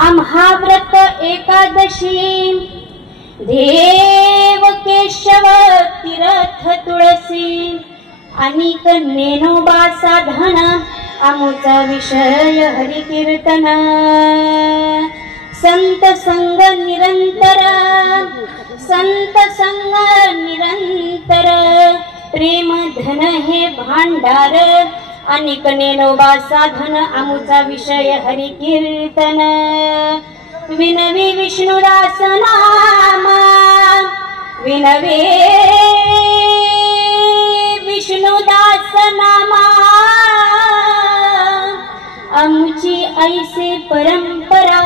आम्हाव्रत एकादशी देव केशव तीर्थ तुळसी अनिक नेनोबा साधन आमुचा विषय हरि कीर्तन संत संग निरंतर प्रेम धन हे भांडार अनिक नेनोबा साधन आमुचा विषय हरि कीर्तन विनवी विष्णुदास नाम विनवे विष्णुदास नामा आमुची ऐसे परंपरा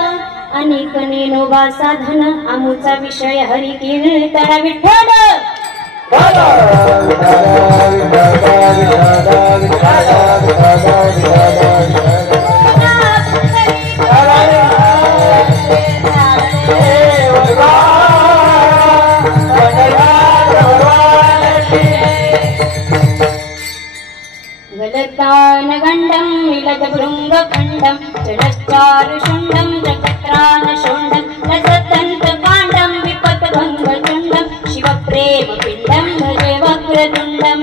अनेक नेनोबा साधन आमुचा विषय हरि कीर्तन विठ्ठल गलतान गंडम विलदभृंग खंडम जलचारुषुंडम जगत्रान शोंडम रसतंत कांडम विपतभंग चुंडम शिवप्रेम पिंडम भजे वक्रतुंडम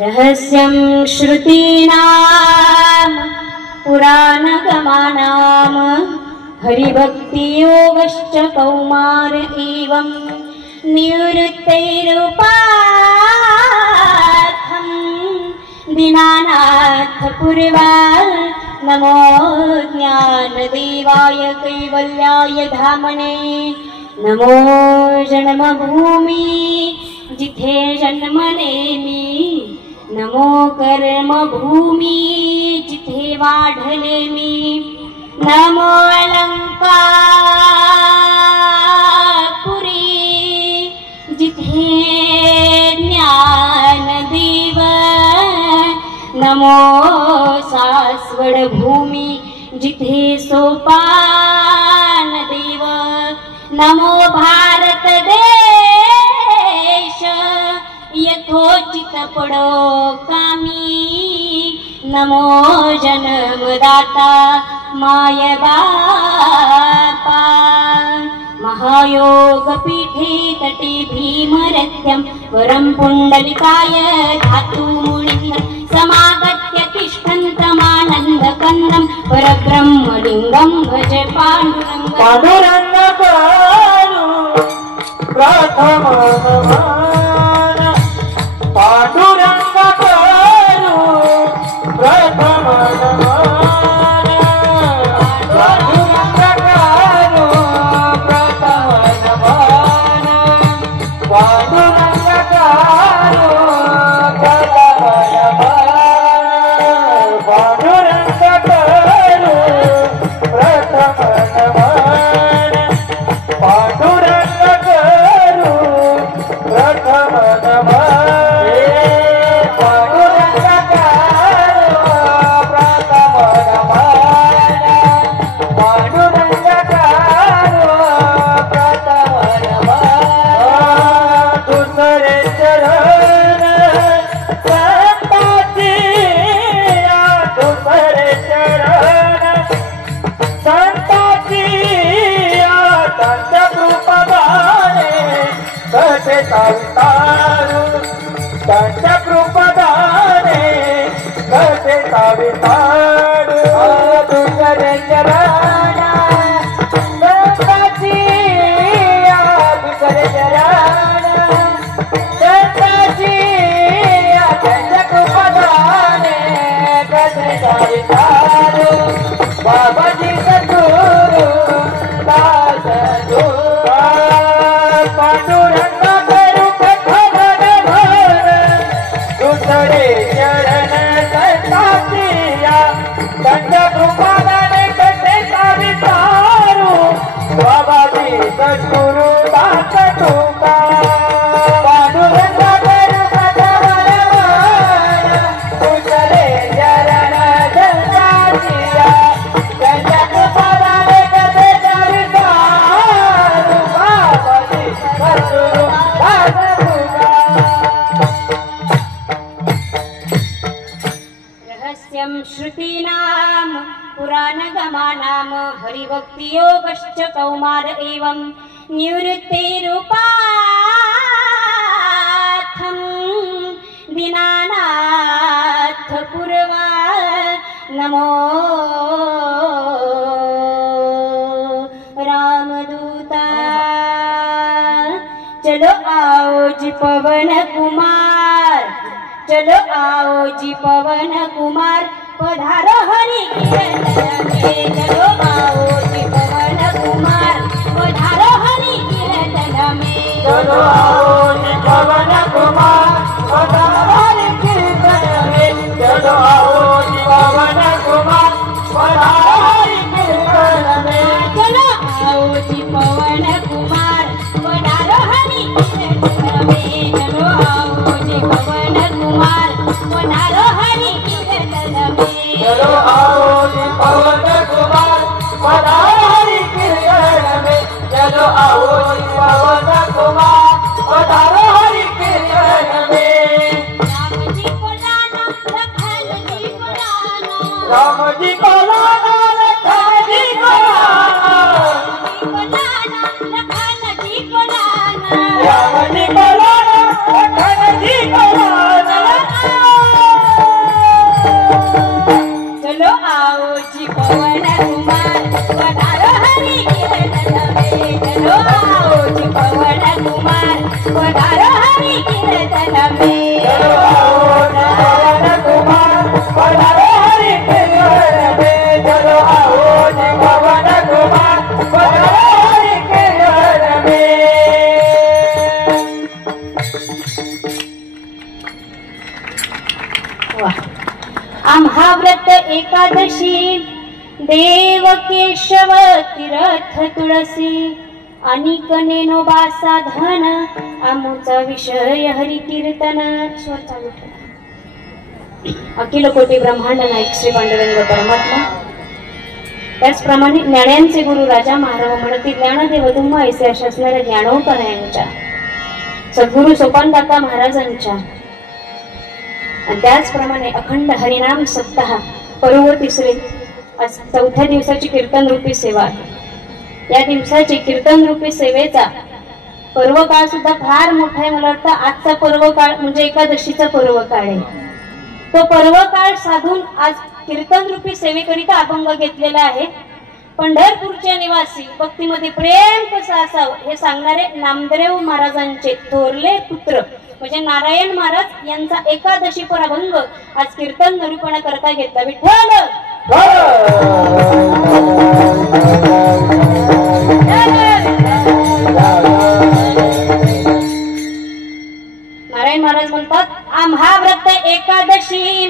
रहस्यं श्रुतीनां पुराणगमानां हरिभक्तियोगश्च कौमार एवं निवृत्तैरुपार्थं दीनानाथ पूर्वा नमो ज्ञानदेवाय कैवल्याय धामने नमो जन्मभूमी जिथे जन्मले मी नमो कर्मभूमी जिथे वाढले मी नमो अलंकापुरी जिथे ज्ञानदेव नमो सासवड भूमी जिथे सोपान देव नमो भारत देश यथोचित पडो कामी नमो जन्मदाता माय बापा महायोग पीठे तटे भीमरथ्यं वरं पुंडलिकाय धातुमुनिं समागत्य तिष्ठन्तमानन्दकन्दं परब्रह्मलिङ्गं भजे पाण्डुरङ्गं पाण्डुरङ्गकारो प्रथमनमान पाण्डुरङ्गकारो प्रथमनमान पाण्डुरङ्गकारो प्रथमनमान पाण्डुरङ्गकारो त्यांच्या कृपदाने विठाडू तुझे चरण दत्ताची तुझे चरण दत्ताची कृपदाने कसे विठाडू बाबाजी सद्गुरु दास पांडुरंग करू कथन भर दुसरे चरण दत्ताचिया दंड कृपादाने कसे विठाडू बाबाजी सद्गुरु दास तुका पांडुरंग करू कथन भर दुसरे चरण दत्ताचिया दंड कृपादाने कसे विठाडू बाबाजी सद्गुरु दास तुका रहस्यं श्रुतीनां पुराणगमानां हरिभक्तियोगश्च कौमार एवं निवृत्तिरूपार्थं दीनानाथ पूर्वा नमो रामदूता चलो आओ जी पवन कुमार चलो आओ जी पवन कुमार पधारो हरि कीर्तन में चलो आओ जी पवन कुमार पधारो हरि कीर्तन में चलो आओ जी पवन कुमार पधारो हरि कीर्तन में चलो आओ जी पवन कुमार पधारो हरि कीर्तन में चलो आओ जी पवन कुमार पधारो हरि कीर्तन में चलो आओ जी पवन कुमार पधारो हरि कीर्तन में चलो आओ जी पवन कुमार पधारो हरि कीर्तन में चलो आओ जी पवन कुमार पधारो हरि कीर्तन में राम जी को लाना लखन जी को लाना राम जी को लाना लखन जी को लाना लखन जी को लाना राम जी को लाना लखन जी को लाना चलो आओ जी पवन कुमार पधारो हरि कीर्तन में चलो आओ जी पवन कुमार पधारो हरि कीर्तन में चलो आओ जी पवन कुमार पधारो हरि कीर्तन में चलो आओ जी पवन कुमार पधारो हरि कीर्तन में वाह आम्हाव्रत एकादशी देव केशव तीर्थ तुळसी अनिक नेनोबा साधन आमचा विषय हरि कीर्तन स्वर चालू ठेवा. अखिल कोटी ब्रह्मांड नायक श्री पांडुरंग परमात्मा त्याचप्रमाणे ज्ञानांचे गुरु राजा महाराज म्हणतील ज्ञानदेव तुम ऐसे अशा असणाऱ्या ज्ञानोपरायांच्या सद्गुरु सोपानदाता महाराजांच्या आणि त्याचप्रमाणे अखंड हरिनाम सप्ताह पर्व तिसरे आज चौथ्या दिवसाची कीर्तन रूपी सेवा आहे. या दिवसाची कीर्तन रूपी सेवेचा पर्व काळ सुद्धा फार मोठा आहे. मला वाटतं आजचा पर्व काळ म्हणजे एकादशीचा पर्व काळ आहे. तो पर्व काळ साधून आज कीर्तन रूपी सेवेकरिता अभंग घेतलेला आहे. पंढरपूरच्या निवासी भक्तीमध्ये प्रेम कसं असावं हे सांगणारे नामदेव महाराजांचे थोरले पुत्र म्हणजे नारायण महाराज यांचा एकादशी पर अभंग आज कीर्तन निरूपण करता घेतला. विठ्ठल नारायण महाराज म्हणतात आम्हा व्रत एकादशी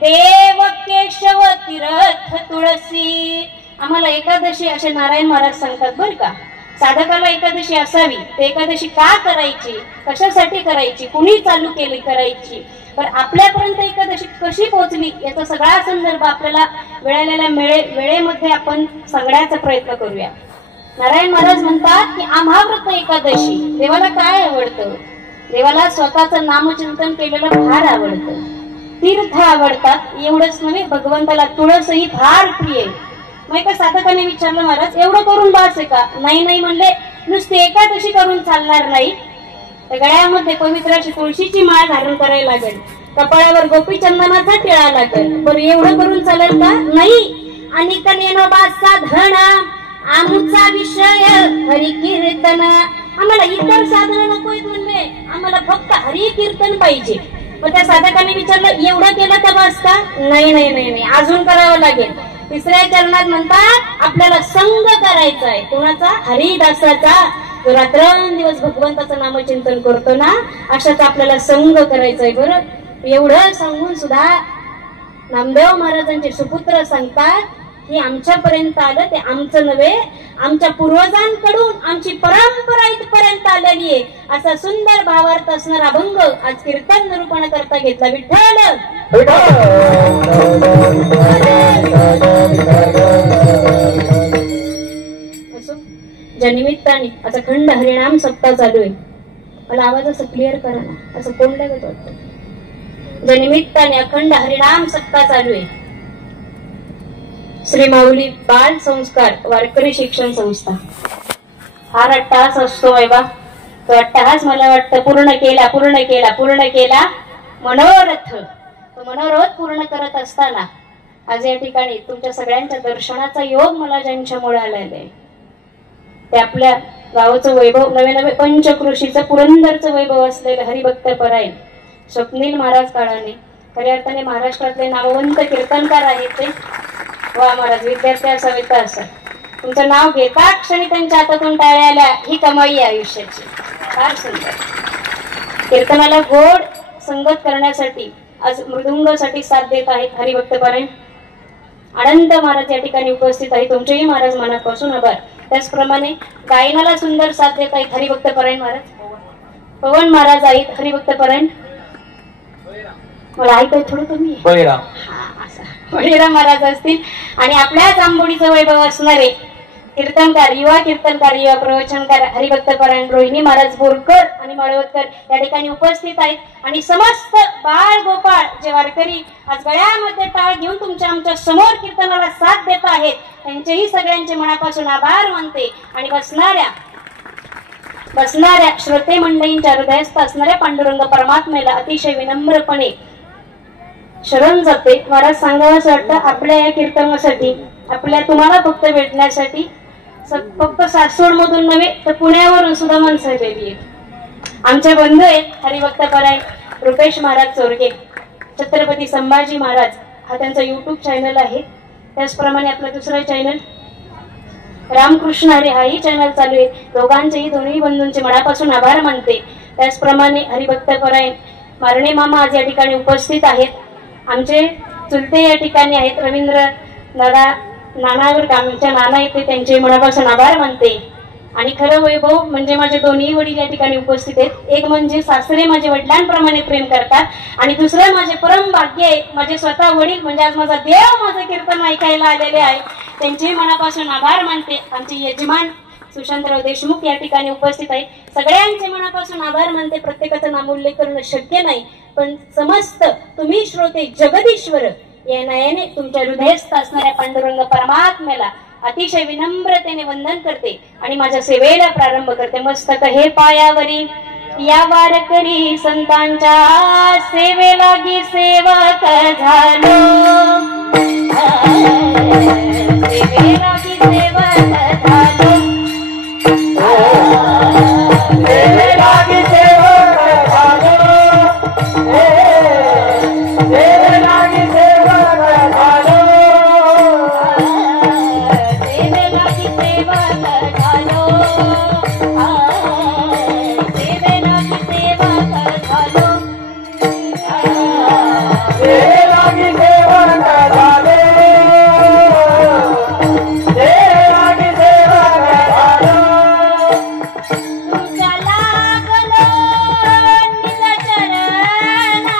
देव केशव तीर्थ तुळसी. आम्हाला एकादशी असे नारायण महाराज सांगतात बर का. साधकाला एकादशी असावी ते एकादशी का करायची कशासाठी करायची कुणी चालू केली करायची पण आपल्यापर्यंत एकादशी कशी पोहोचली याचा सगळा संदर्भ आपल्याला मिळालेल्या वेळेमध्ये आपण सांगण्याचा प्रयत्न करूया. नारायण महाराज म्हणतात की आम्हा व्रत एकादशी देवाला काय आवडतं देवाला स्वतःचं नामचिंतन केलेलं फार आवडतं. तीर्थ आवडतात एवढंच नव्हे भगवंताला तुळसही फार प्रिय आहे. मग एका साधकाने विचारलं महाराज एवढं करून बास आहे का. नाही नाही म्हणले नुसती एकादशी करून चालणार नाही तर गळ्यामध्ये पवित्र अशी तुळशीची माळ धारण करायला लागेल. कपाळावर गोपीचंदनाचा टिळा लागेल. बरं एवढं करून चालेल का? नाही. आणि कनेनोबाचा धन आमचा विषय हरी कीर्तन. आम्हाला इतर साधन नकोय म्हणले, आम्हाला फक्त हरी कीर्तन पाहिजे. मग त्या साधकाने विचारलं एवढं केलं का बस का? नाही नाही नाही नाही, अजून करावं लागेल. तिसऱ्या चरणात म्हणतात आपल्याला संग करायचा आहे. कोणाचा? हरिदासाचा. जो रात्रंदिवस भगवंताचं नामचिंतन करतो ना, अशाच आपल्याला संग करायचा आहे. बरं एवढं सांगून सुद्धा नामदेव महाराजांचे सुपुत्र सांगतात की आमच्यापर्यंत आलं ते आमचं नव्हे, आमच्या पूर्वजांकडून आमची परंपरा इथपर्यंत आलेली आहे. असा सुंदर भावार्थ असणारा अभंग आज कीर्तन निरूपण करता घेतला. विठ्ठल असो. ज्या निमित्ताने आता खंड हरिनाम सप्ताह चालू आहे. मला आवाज असं क्लिअर करा ना, असं कोण लागत वाटतं. ज्या निमित्ताने अखंड हरिनाम सप्ताह चालू आहे, श्री माऊली बाल संस्कार वारकरी शिक्षण संस्था हा अट्टहास असतो बाबा. तो अट्टहास मला वाटतं पूर्ण केला मनोरथ. तो मनोरथ पूर्ण करत असताना आज या ठिकाणी तुमच्या सगळ्यांच्या दर्शनाचा योग मला ज्यांच्यामुळे आलेला आहे ते आपल्या गावाचं वैभव, नवे नवे पंचकृषीचं पुरंदरचं वैभव असलेलं हरिभक्त परायण स्वप्नील महाराज काळाने, खऱ्या अर्थाने महाराष्ट्रातले नामवंत कीर्तनकार आहेत ते. वा महाराज, विद्यार्थी असावे तर असं तुमचं नाव घेता क्षणी त्यांच्या हातातून टाळ्या आल्या, ही कमाई आहे आयुष्याची. फार सुंदर. कीर्तनाला गोड संगत करण्यासाठी आज मृदुंगासाठी साथ देत आहेत हरिभक्त परायण अनंत महाराज या ठिकाणी उपस्थित आहेत. तुमचेही महाराज मनापासून आभार. त्याचप्रमाणे गायनाला सुंदर साथ देत आहेत हरिभक्त परायण महाराज. पवन महाराज आहेत हरिभक्त परायण. मला ऐकाय थोडं कमी बळीराम महाराज असतील. आणि आपल्याच आंबोडीचं वैभव असणारे कीर्तनकार, युवा प्रवचनकार हरिभक्त परायण रोहिणी महाराज बोरकर आणि माळवतकर या ठिकाणी उपस्थित आहेत. आणि समस्त बाळ गोपाळ जे वारकरी आज गळ्यामध्ये टाळ घेऊन तुमच्या आमच्या समोर कीर्तनाला साथ देत आहेत त्यांचेही सगळ्यांचे मनापासून आभार मानते. आणि बसणाऱ्या श्रोते मंडळींच्या हृदयस्थ असणाऱ्या पांडुरंग परमात्म्याला अतिशय विनम्रपणे शरण जाते. महाराज सांगावं असं वाटतं आपल्या या कीर्तनासाठी, आपल्या तुम्हाला फक्त भेटण्यासाठी फक्त सासवड मधून नव्हे तर पुण्यावरून सुद्धा माणसं आलेली आहेत. आमचे बंधू आहेत हरिभक्त परायण रुपेश महाराज चोरगे, छत्रपती संभाजी महाराज हा त्यांचा युट्यूब चॅनल आहे. त्याचप्रमाणे आपला दुसरा चॅनल रामकृष्ण हरी हाही चॅनल चालू आहे. दोघांचेही दोन्ही बंधूंचे मनापासून आभार मानते. त्याचप्रमाणे हरिभक्त परायण मारणे मामा आज या ठिकाणी उपस्थित आहेत. आमचे चुलते या ठिकाणी आहेत रवींद्र नानावर आमच्या नाना येते त्यांचे मनापासून आभार मानते. आणि खरं वैभव म्हणजे माझे दोन्ही वडील या ठिकाणी उपस्थित आहेत. एक म्हणजे सासरे माझे वडिलांप्रमाणे प्रेम करतात आणि दुसरं माझे परम भाग्य आहे माझे स्वतः वडील म्हणजे आज माझा देव माझं कीर्तन ऐकायला आलेले आहे. त्यांचे मनापासून आभार मानते. आमचे यजमान सुशांतराव देशमुख या ठिकाणी उपस्थित आहेत. सगळ्यांचे मनापासून आभार मानते. प्रत्येकाचं नामोल्लेख करणं शक्य नाही, पण समस्त तुम्ही श्रोते जगदीश्वर या नयाने तुमच्या हृदयस्थ असणाऱ्या पांडुरंग परमात्म्याला अतिशय विनम्रतेने वंदन करते आणि माझ्या सेवेला प्रारंभ करते. मस्तक हे पायावरी या वारकरी संतांच्या सेवेलागी सेवक झालो, सेवेलागी सेवक झालो, सेवेलागी सेवक झालो, सेवेलागी सेवक झालो, सेवेलागी सेवक झालो, सेवेलागी सेवक झालो, सेवेलागी सेवक झालो, सेवेलागी सेवक झालो. तुझ्या लागलो निज चरणा,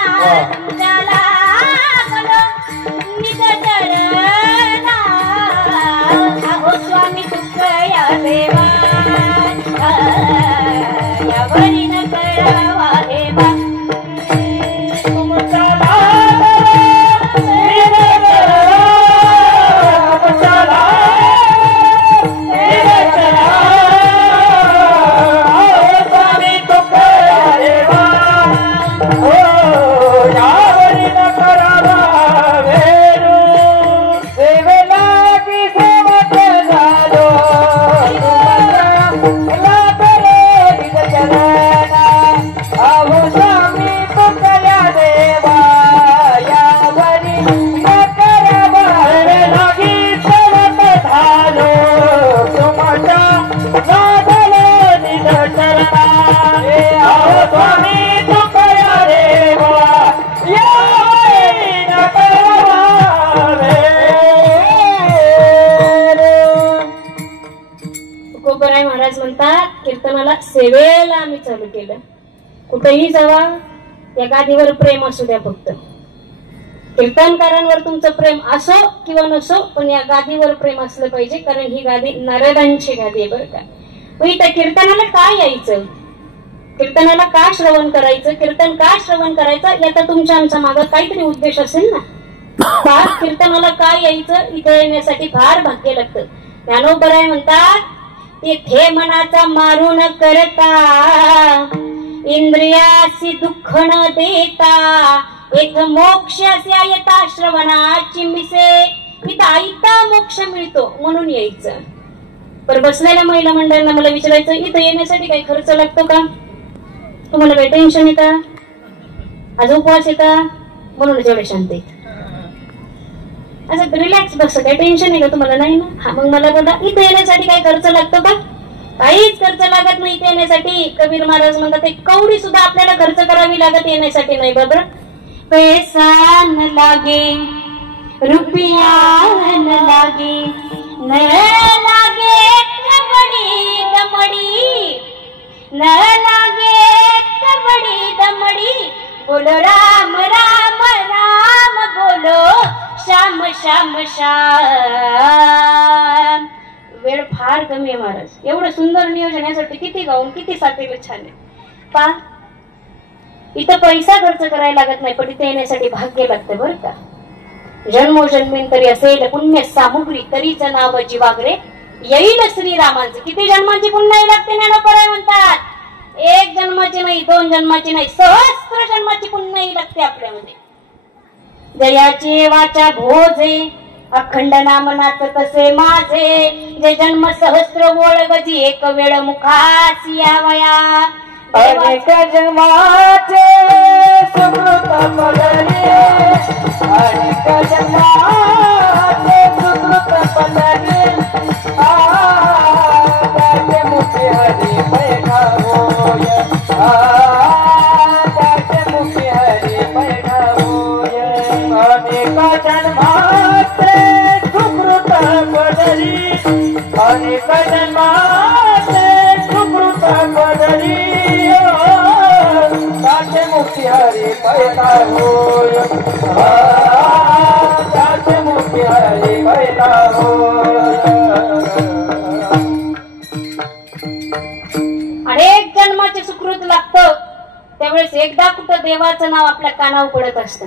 तुझ्या लागलो निज चरणा, अहो स्वामी तुझ या देवा यावरी न करावा हेवा. तुमचा लागलो वेळेला आम्ही चालू केलं. कुठेही जावा, या गादीवर प्रेम असू द्या. फक्त कीर्तनकारांवर तुमचं प्रेम असो किंवा नसो, पण या गादीवर प्रेम असलं पाहिजे, कारण ही गादी नारदांची गादी आहे बरं का. मग इथं कीर्तनाला काय यायचं, कीर्तनाला का श्रवण करायचं, कीर्तन का श्रवण करायचं, याचा तुमच्या आमच्या मागं काहीतरी उद्देश असेल ना. फार कीर्तनाला काय यायचं, इथे येण्यासाठी फार भाग्य लागतं. ज्ञानोबराय म्हणतात, तिथे मनाचा मारू न करता, इंद्रियासी दुःख न देता, एक मोक्ष असे येता श्रवणाची मिसे. इथं आयता मोक्ष मिळतो म्हणून यायचं. पर बसलेल्या महिला मंडळांना मला विचारायचं, इथं येण्यासाठी काही खर्च लागतो का, तुम्हाला काही टेन्शन आहे का, आज उपवास आहे का, म्हणून जेवढे शांत आहे असं रिलॅक्स बस, काही टेन्शन आहे का तुम्हाला, नाही ना. हा, मग मला बोला, इथे येण्यासाठी काही खर्च लागतो का, काहीच खर्च लागत नाही इथे येण्यासाठी. कबीर महाराज म्हणतात, एक कवडी सुद्धा आपल्याला खर्च करावी लागत येण्यासाठी नाही बाबा. पैसा न लागे, रुपया न लागे, न लागे कबडी दमडी, न लागे कबडी दमडी, बोलो राम राम राम, बोलो श्याम श्याम श्याम. वेळ फार कमी आहे महाराज. एवढं सुंदर नियोजन यासाठी किती गाऊन किती साठवलं छान आहे पा. इथं पैसा खर्च करायला लागत नाही, पण इथे येण्यासाठी भाग्य लागतं बरं का. जन्मोजन्मीन तरी असेल पुण्य सामुग्री, तरीच नाव जीवाग्रे येईल श्रीरामांचं. किती जन्माची पुण्य लागते ज्ञानोबराय म्हणतात. एक जन्माची नाही, 2 जन्माची नाही, सहस्त्र जन्माची पुण्य लागते आपल्यामध्ये. जयाची वाचा भोजे, अखंड नाम नाच तसे माझे, जे जन्म सहस्त्र ओळगजी, एक वेळ मुखासी यावया. अनेक जन्माचे सुकृत पडले, अनेक जन्माचे सुकृत पडले, त्याचे मुखी हरी बैठा होय, त्याचे मुखी हरी बैठा होय. अनेक जन्माचे सुकृत पडली, अनेक जन्माचे सुकृत पडली, त्याचे मुखी हरी बैठा होय, त्याचे मुखी हरी बैठा होय. अनेक जन्माचे सुकृत लागतं, त्यावेळेस एकदा कुठं देवाचं नाव आपल्या कानावर पडत असतं.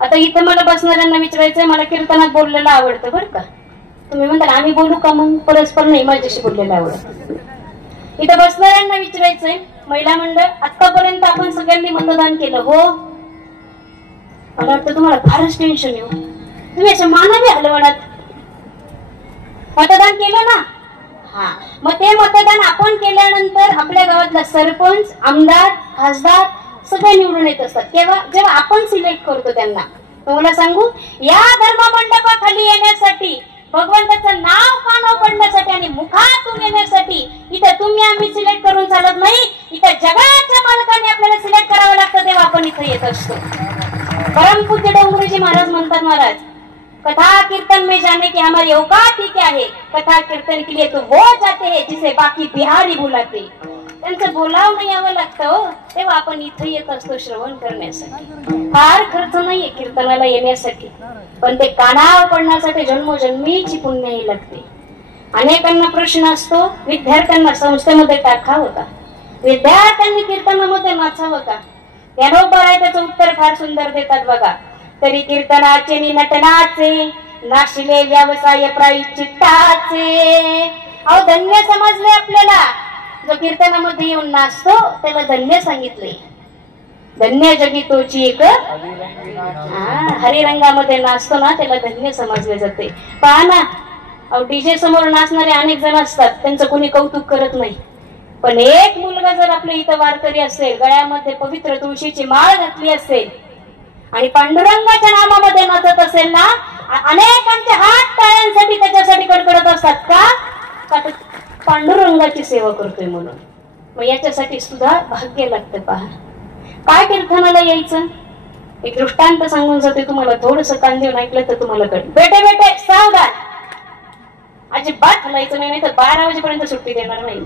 आता इथं मला बसणाऱ्यांना विचारायचंय, मला कीर्तनात बोललेलं आवडतं बरं का. तुम्ही म्हणता आम्ही बोलू का, मग परस्पर नाही, माझ्याशी बोललेलं आवडतं. इथं बसणाऱ्यांना विचारायचंय, महिला मंडळ आतापर्यंत आपण सगळ्यांनी मतदान केलं हो. मला वाटतं तुम्हाला फारच टेन्शन येऊ, तुम्ही अशा मानावी हलवणात मतदान केलं ना. हा, मग ते मतदान आपण केल्यानंतर आपल्या गावातला सरपंच, आमदार, खासदार सगळे निवडून येत असतात. जेव्हा आपण सिलेक्ट करतो त्यांना. तुम्हाला सांगू, या धर्म मंडपाखाली येण्यासाठी, भगवंताचं नाव कानावर पडण्यासाठी आणि मुखातून येण्यासाठी इथं तुम्ही आम्ही सिलेक्ट करून चालत नाही. इथं जगाच्या मालकाने आपल्याला सिलेक्ट करावं लागतं, तेव्हा आपण इथं येत असतो. परमपूज्य डोंगरीजी महाराज म्हणतात, महाराज कथा कीर्तन में जाने की हमारी औकात ही क्या है, कथा कीर्तन के लिए तो वो जाते हैं जिसे बाकी बिहारी बुलाते. त्यांचं बोलावं नाही यावं लागतं हो, तेव्हा आपण इथं येत असतो श्रवण करण्यासाठी. फार खर्च नाहीये कीर्तनाला येण्यासाठी, पण ते कानावर पडण्यासाठी जन्मोजन्मीची पुण्यही लागते. अनेकांना प्रश्न असतो, विद्यार्थ्यांना संस्थेमध्ये टाकावं का, विद्यार्थ्यांनी कीर्तनामध्ये नाचावं का. ज्ञानोबराय त्याचं उत्तर फार सुंदर देतात बघा. तरी कीर्तनाचे नि नटनाचे, नाशिले व्यवसाय प्रायश्चित्ताचे. अहो धन्य समजले आपल्याला, जो कीर्तनामध्ये येऊन नाचतो त्याला धन्य सांगितले. धन्य जगितोची एक हरिरंगामध्ये नाचतो ना, त्याला धन्य समजले जाते. पहा ना, अहो डीजे समोर नाचणारे अनेक जण असतात, त्यांचं कोणी कौतुक करत नाही. पण एक मुलगा जर आपल्या इथं वारकरी असेल, गळ्यामध्ये पवित्र तुळशीची माळ घातली असेल आणि पांडुरंगाच्या नामामध्ये नाचत असेल ना, अनेकांचे हात टाळ्यांसाठी त्याच्यासाठी कडकडत असतात. का पांडुरंगाची सेवा करतोय म्हणून. मग याच्यासाठी सुद्धा भाग्य लागतं. पहा काय कीर्तनाला यायचं, एक दृष्टांत सांगून जाते तुम्हाला. थोडस कान देऊन ऐकलं तर तुम्हाला कळेल. बेटे सावधान, अजिबात हलायचं नाही, तर 12 वाजेपर्यंत सुट्टी देणार नाही.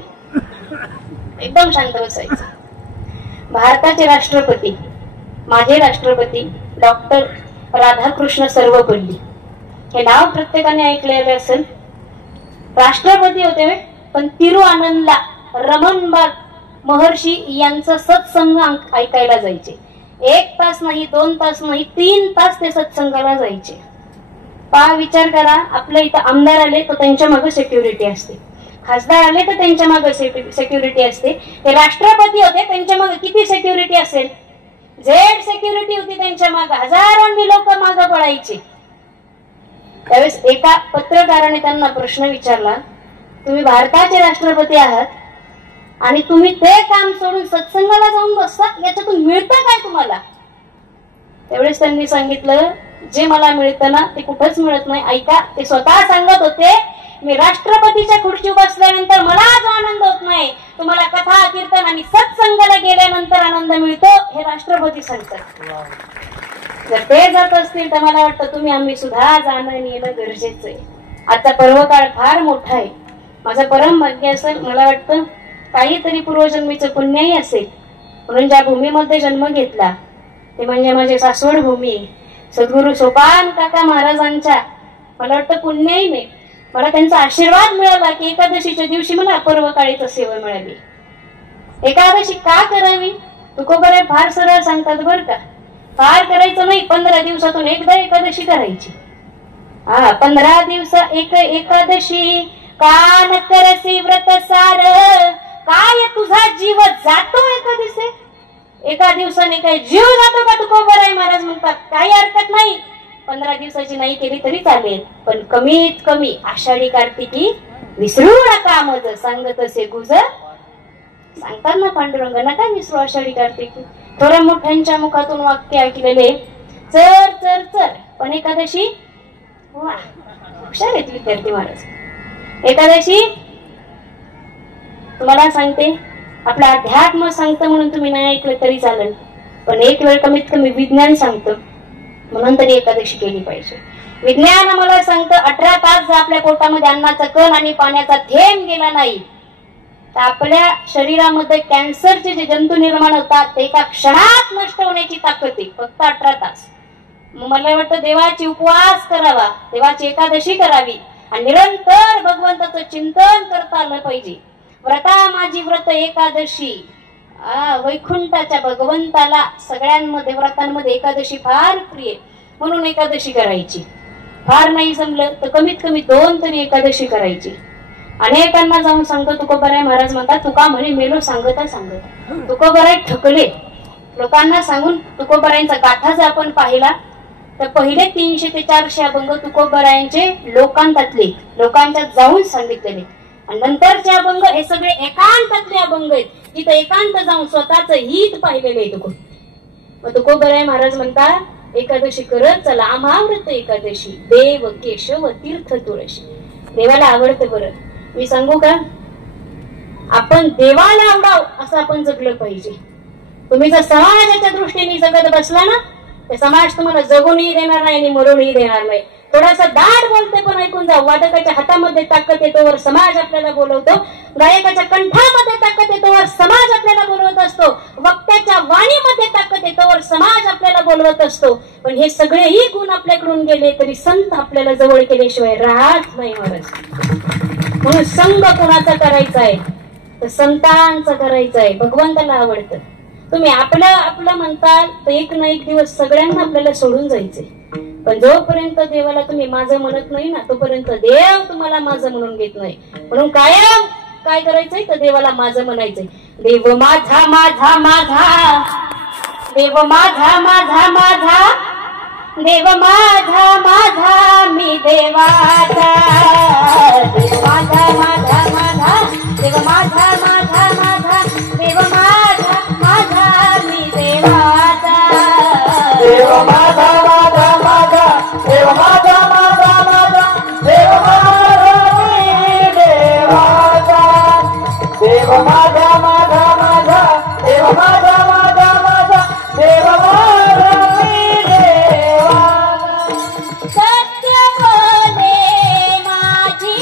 एकदम शांत बसायचं. भारताचे राष्ट्रपती, माझे राष्ट्रपती डॉक्टर राधाकृष्ण सर्वपल्ली, हे नाव प्रत्येकाने ऐकलेलं असेल. राष्ट्रपती होते पण तिरुआनंदला रमणबाग महर्षी यांचं सत्संग ऐकायला जायचे. 1 तास नाही, 2 तास नाही, 3 तास ते सत्संगाला जायचे. पहा, विचार करा, आपल्या इथं आमदार आले तर त्यांच्या मागे सिक्युरिटी असते, खासदार आले तर त्यांच्या मागे सिक्युरिटी असते. ते राष्ट्रपती होते, त्यांच्या मागे किती सिक्युरिटी असेल? जेड सिक्युरिटी होती त्यांच्या मागे, हजारोंनी लोक मागे पळायचे. त्यावेळेस एका पत्रकाराने त्यांना प्रश्न विचारला, तुम्ही भारताचे राष्ट्रपती आहात आणि तुम्ही ते काम सोडून सत्संगाला जाऊन बसता, याच्यातून मिळतं काय तुम्हाला? त्यावेळेस त्यांनी सांगितलं, जे मला मिळतं ना ते कुठंच मिळत नाही. ऐका, ते स्वतः सांगत होते, मी राष्ट्रपतीच्या खुर्ची बसल्यानंतर मला आज आनंद होत नाही, तुम्हाला कथा कीर्तन आणि सत्संगाला गेल्यानंतर आनंद मिळतो, हे राष्ट्रपती सांगतात. जर ते जात असतील तर मला वाटतं तुम्ही आम्ही सुद्धा जाणं येणं गरजेचं आहे. आजचा पर्वकाळ फार मोठा आहे. माझं परम भाग्य असेल, मला वाटतं काहीतरी पूर्वजन्मीचं पुण्यही असेल म्हणून ज्या भूमीमध्ये जन्म घेतला ते म्हणजे माझी सासवड भूमी, सद्गुरू सोपान काका महाराजांच्या मला वाटतं पुण्यही नाही. मला त्यांचा आशीर्वाद मिळाला की एकादशीच्या दिवशी मला पर्वकाळीचं सेवा मिळाली. एकादशी का करावी? तुकोबराय फार सरळ सांगतात बरं का. फार करायचं नाही, 15 दिवसातून एकदा एकादशी करायची. 15 दिवस एक एकादशी, कान करसी व्रत सार, काय तुझा जीव जातो एकादशी? एका दिवसाने काय जीव जातो का? तुकोबराय महाराज म्हणतात काही हरकत नाही, 15 दिवसाची नाही केली तरी चालेल, पण कमीत कमी आषाढी कार्तिकी विसरू नका मज सांगत असे गुज. सांगतात ना पांडुरंग, नका विसरू आषाढी कार्तिकी. थोड्या मोठ्यांच्या मुखातून वाक्य ऐकलेले, चर चर चर, पण एकादशी वा हुशार आहेत विद्यार्थी महाराज. एकादशी तुम्हाला सांगते, आपला अध्यात्म सांगतं म्हणून तुम्ही नाही ऐकलं तरी चालेल, पण एक वेळ कमीत कमी विज्ञान सांगतं म्हणून तरी एकादशी केली पाहिजे. विज्ञान आम्हाला सांगतं 18 तास जर आपल्या पोटामध्ये अन्नाचा कण आणि पाण्याचा थेंब गेला नाही तर आपल्या शरीरामध्ये कॅन्सरचे जे जंतू निर्माण होतात ते एका क्षणात नष्ट होण्याची ताकद आहे, फक्त 18 तास. मला वाटतं देवाची उपवास करावा, देवाची एकादशी करावी आणि निरंतर भगवंताचं चिंतन करता आलं पाहिजे. व्रता माझी व्रत एकादशी, वैकुंठाच्या भगवंताला सगळ्यांमध्ये व्रतांमध्ये एकादशी फार प्रिय, म्हणून एकादशी करायची. फार नाही जमलं तर कमीत कमी 2 तरी एकादशी करायची. अनेकांना जाऊन सांगतो तुकोबराय महाराज म्हणतात, तुका म्हणे मेलो सांगता सांगता. तुकोबराय ठकले लोकांना सांगून. तुकोबरायांचा गाथा जर आपण पाहिला तर पहिले 300 ते 400 अभंग तुकोबरायांचे लोकांतातले, लोकांच्यात जाऊन सांगितलेले, आणि नंतरचे अभंग हे सगळे एकांतातले अभंग आहेत, जिथे एकांत जाऊन स्वतःच हित पाहिलेले आहे. मग तुकोबराय महाराज म्हणतात, एकादशी करत चला आम्हा व्रत एकादशी, देव केशव तीर्थ तुळशी. देवाला आवडतं बरं. मी सांगू का, आपण देवाला आवडाव असं आपण जगलं पाहिजे. तुम्ही जर समाजाच्या दृष्टीने जगत बसला ना तर समाज तुम्हाला जगूनही देणार नाही आणि मरूनही देणार नाही. थोडासा दाट बोलते पण ऐकून जा. वादकाच्या हातामध्ये ताकद येतोवर समाज आपल्याला बोलवतो, गायकाच्या कंठामध्ये ताकद येतोवर समाज आपल्याला बोलवत असतो, वक्त्याच्या वाणीमध्ये ताकद येतोवर समाज आपल्याला बोलवत असतो. पण हे सगळेही गुण आपल्याकडून गेले तरी संत आपल्याला जवळ केल्याशिवाय राहत नाही महाराज. म्हणून संग कोणाचा करायचा आहे तर संतांचा करायचा आहे. भगवंताला आवडतं. तुम्ही आपलं आपलं म्हणताल तर एक ना एक दिवस सगळ्यांना आपल्याला सोडून जायचंय, पण जोपर्यंत देवाला तुम्ही माझं म्हणत नाही ना तोपर्यंत देव तुम्हाला माझं म्हणून घेत नाही. म्हणून कायम काय करायचंय तर देवाला माझं म्हणायचंय. देव माझा माझा माझा, देव माझा माझा माझा, देव माझा माझा मी देवाचा, देव माझा माझा माझा, देव माझा माझा माझा, देव माझा माझा मी देवाचा, देव माझा माझा माझा, देव माझा माझा माझा, देव माझा मी देवाचा, देव माझा माझा माझा, देव माझा माझा माझा, देव माझा मी देवाचा. सत्य बोले माझी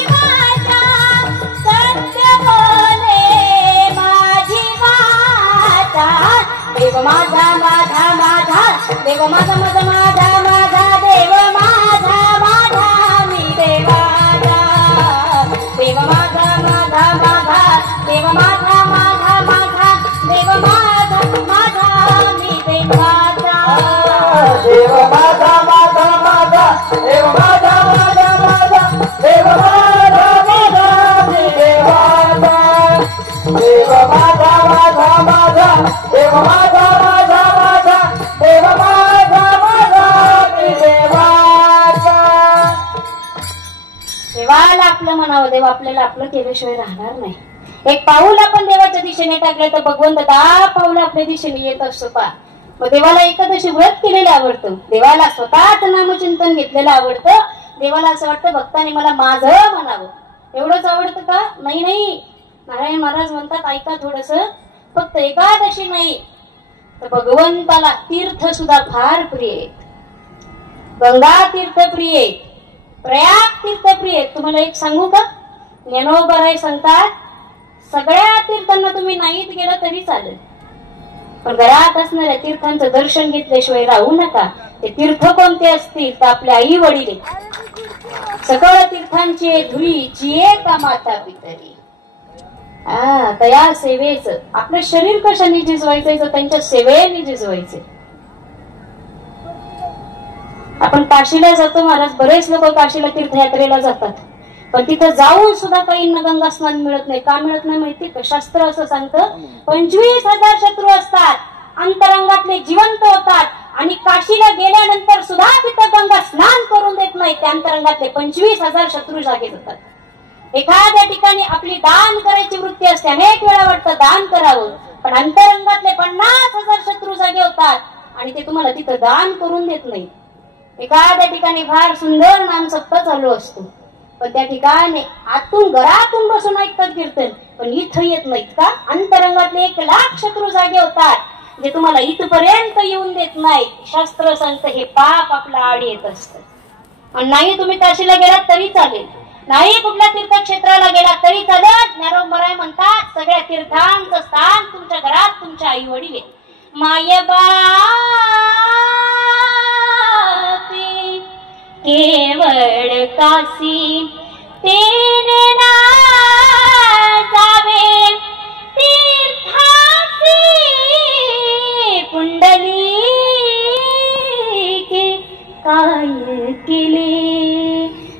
आपलं म्हणावं, देव आपल्याला आपलं केल्याशिवाय राहणार नाही. एक पाऊल आपण देवाच्या दिशेने टाकलं तर भगवंत 10 पाऊल आपल्या दिशेने येत असतो. पा मग देवाला एकादशी व्रत केलेलं आवडतं, देवाला स्वतःच नामचिंतन घेतलेलं आवडतं. देवाला असं वाटतं भक्ताने मला माझं म्हणावं. एवढंच आवडतं का? नाही नाही. नारायण महाराज म्हणतात ऐका थोडस, फक्त एकादशी नाही तर भगवंताला तीर्थ सुद्धा फार प्रिय आहेत. गंगा तीर्थ प्रिय आहेत, प्रयाग तीर्थ प्रिय आहेत. तुम्हाला एक सांगू का? ज्ञानोबराय सांगतात सगळ्या तीर्थांना तुम्ही नाहीत गेलं तरी चालेल, पण घरात असणाऱ्या तीर्थांचं दर्शन घेतल्याशिवाय राहू नका. ते तीर्थ कोणते असतील तर आपल्या आई वडील, सकळ तीर्थांची धुळीची का माता पितरी. त्या सेवेच आपलं शरीर कशाने झिजवायचंय तर त्यांच्या सेवेने झिजवायचे. आपण काशीला जातो महाराज, बरेच लोक काशीला तीर्थयात्रेला जातात, पण तिथं जाऊन सुद्धा काहींना गंगा स्नान मिळत नाही. का मिळत नाही माहिती का? शास्त्र असं सांगतं 25,000 शत्रू असतात, अंतरंगातले जिवंत होतात, आणि काशीला गेल्यानंतर सुद्धा तिथं गंगा स्नान करून देत नाही. त्या अंतरंगातले 25,000 शत्रू जागे होतात. एखाद्या ठिकाणी आपली दान करायची वृत्ती असते, अनेक वेळा वाटतं दान करावं, पण अंतरंगातले 50,000 शत्रू जागे होतात आणि ते तुम्हाला तिथं दान करून देत नाही. एखाद्या ठिकाणी फार सुंदर नामसप्ताह चालू असतो, पण त्या ठिकाणी आतून घरातून बसून ऐकतात कीर्तन, पण इथं येत नाहीत का? अंतरंगातले 1,00,000 शत्रू जागे होतात, जे तुम्हाला इथपर्यंत येऊन देत नाही. शास्त्र सांगतं हे पाप आपला आड येत असतं. आणि नाही तुम्ही काशीला गेलात तरी चालेल, नाही कुठल्या तीर्थक्षेत्राला गेला तरी चालेल. ज्ञानोबराय म्हणतात सगळ्या तीर्थांचं स्थान तुमच्या घरात तुमच्या आई वडील आहे. माय बापी केवळ काशी तेने ना जावे तीर्थासी कुंडली के काय केले.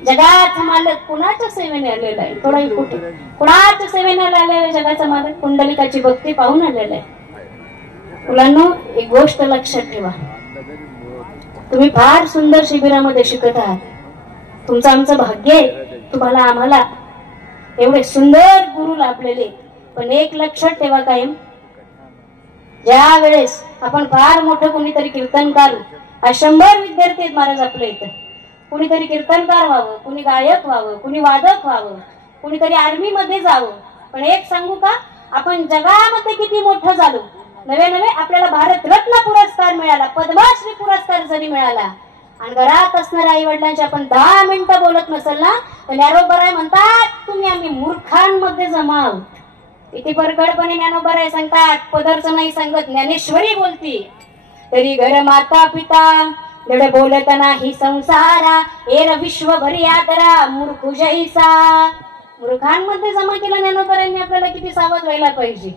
जगाचा मालक कुणाच्या सेवेने आलेला आहे? थोडा कुठे कुणाच्या सेवेने आलेला आहे जगाचा मालक? कुंडलिकाची भक्ती पाहून आलेला आहे. मुलांनो एक गोष्ट लक्षात ठेवा, तुम्ही फार सुंदर शिबिरामध्ये शिकत आहात, तुमचं आमचं भाग्य आहे. तुम्हाला आम्हाला एवढे सुंदर गुरु लाभलेले, पण एक लक्षात ठेवा कायम, ज्या वेळेस आपण फार मोठं कोणीतरी कीर्तनकार, 100 विद्यार्थी आहेत महाराज आपल्या इथं, कुणीतरी कीर्तनकार व्हावं, कुणी गायक व्हावं, कुणी वादक व्हावं, कुणीतरी आर्मी मध्ये जावं. पण एक सांगू का, आपण जगामध्ये किती मोठं झालो, नवे नवे आपल्याला भारतरत्न पुरस्कार मिळाला, पद्मश्री पुरस्कार जरी मिळाला, आणि घरात असणाऱ्या आई वडिलांची आपण 10 मिनिटं बोलत नसेल ना, तर ज्ञानोबराय म्हणतात तुम्ही आम्ही मूर्खांमध्ये जमा आहोत. किती परकडपणे ज्ञानोबराय सांगतात, पदरचं नाही सांगत, ज्ञानेश्वरी बोलती. तरी घर माता पिता जड बोलत नाही संसारा, एर विश्वभरी आदरा मूर्ख जैसा. मूर्खांमध्ये जमा केलं ज्ञानोबरायांनी. आपल्याला किती सावध व्हायला पाहिजे.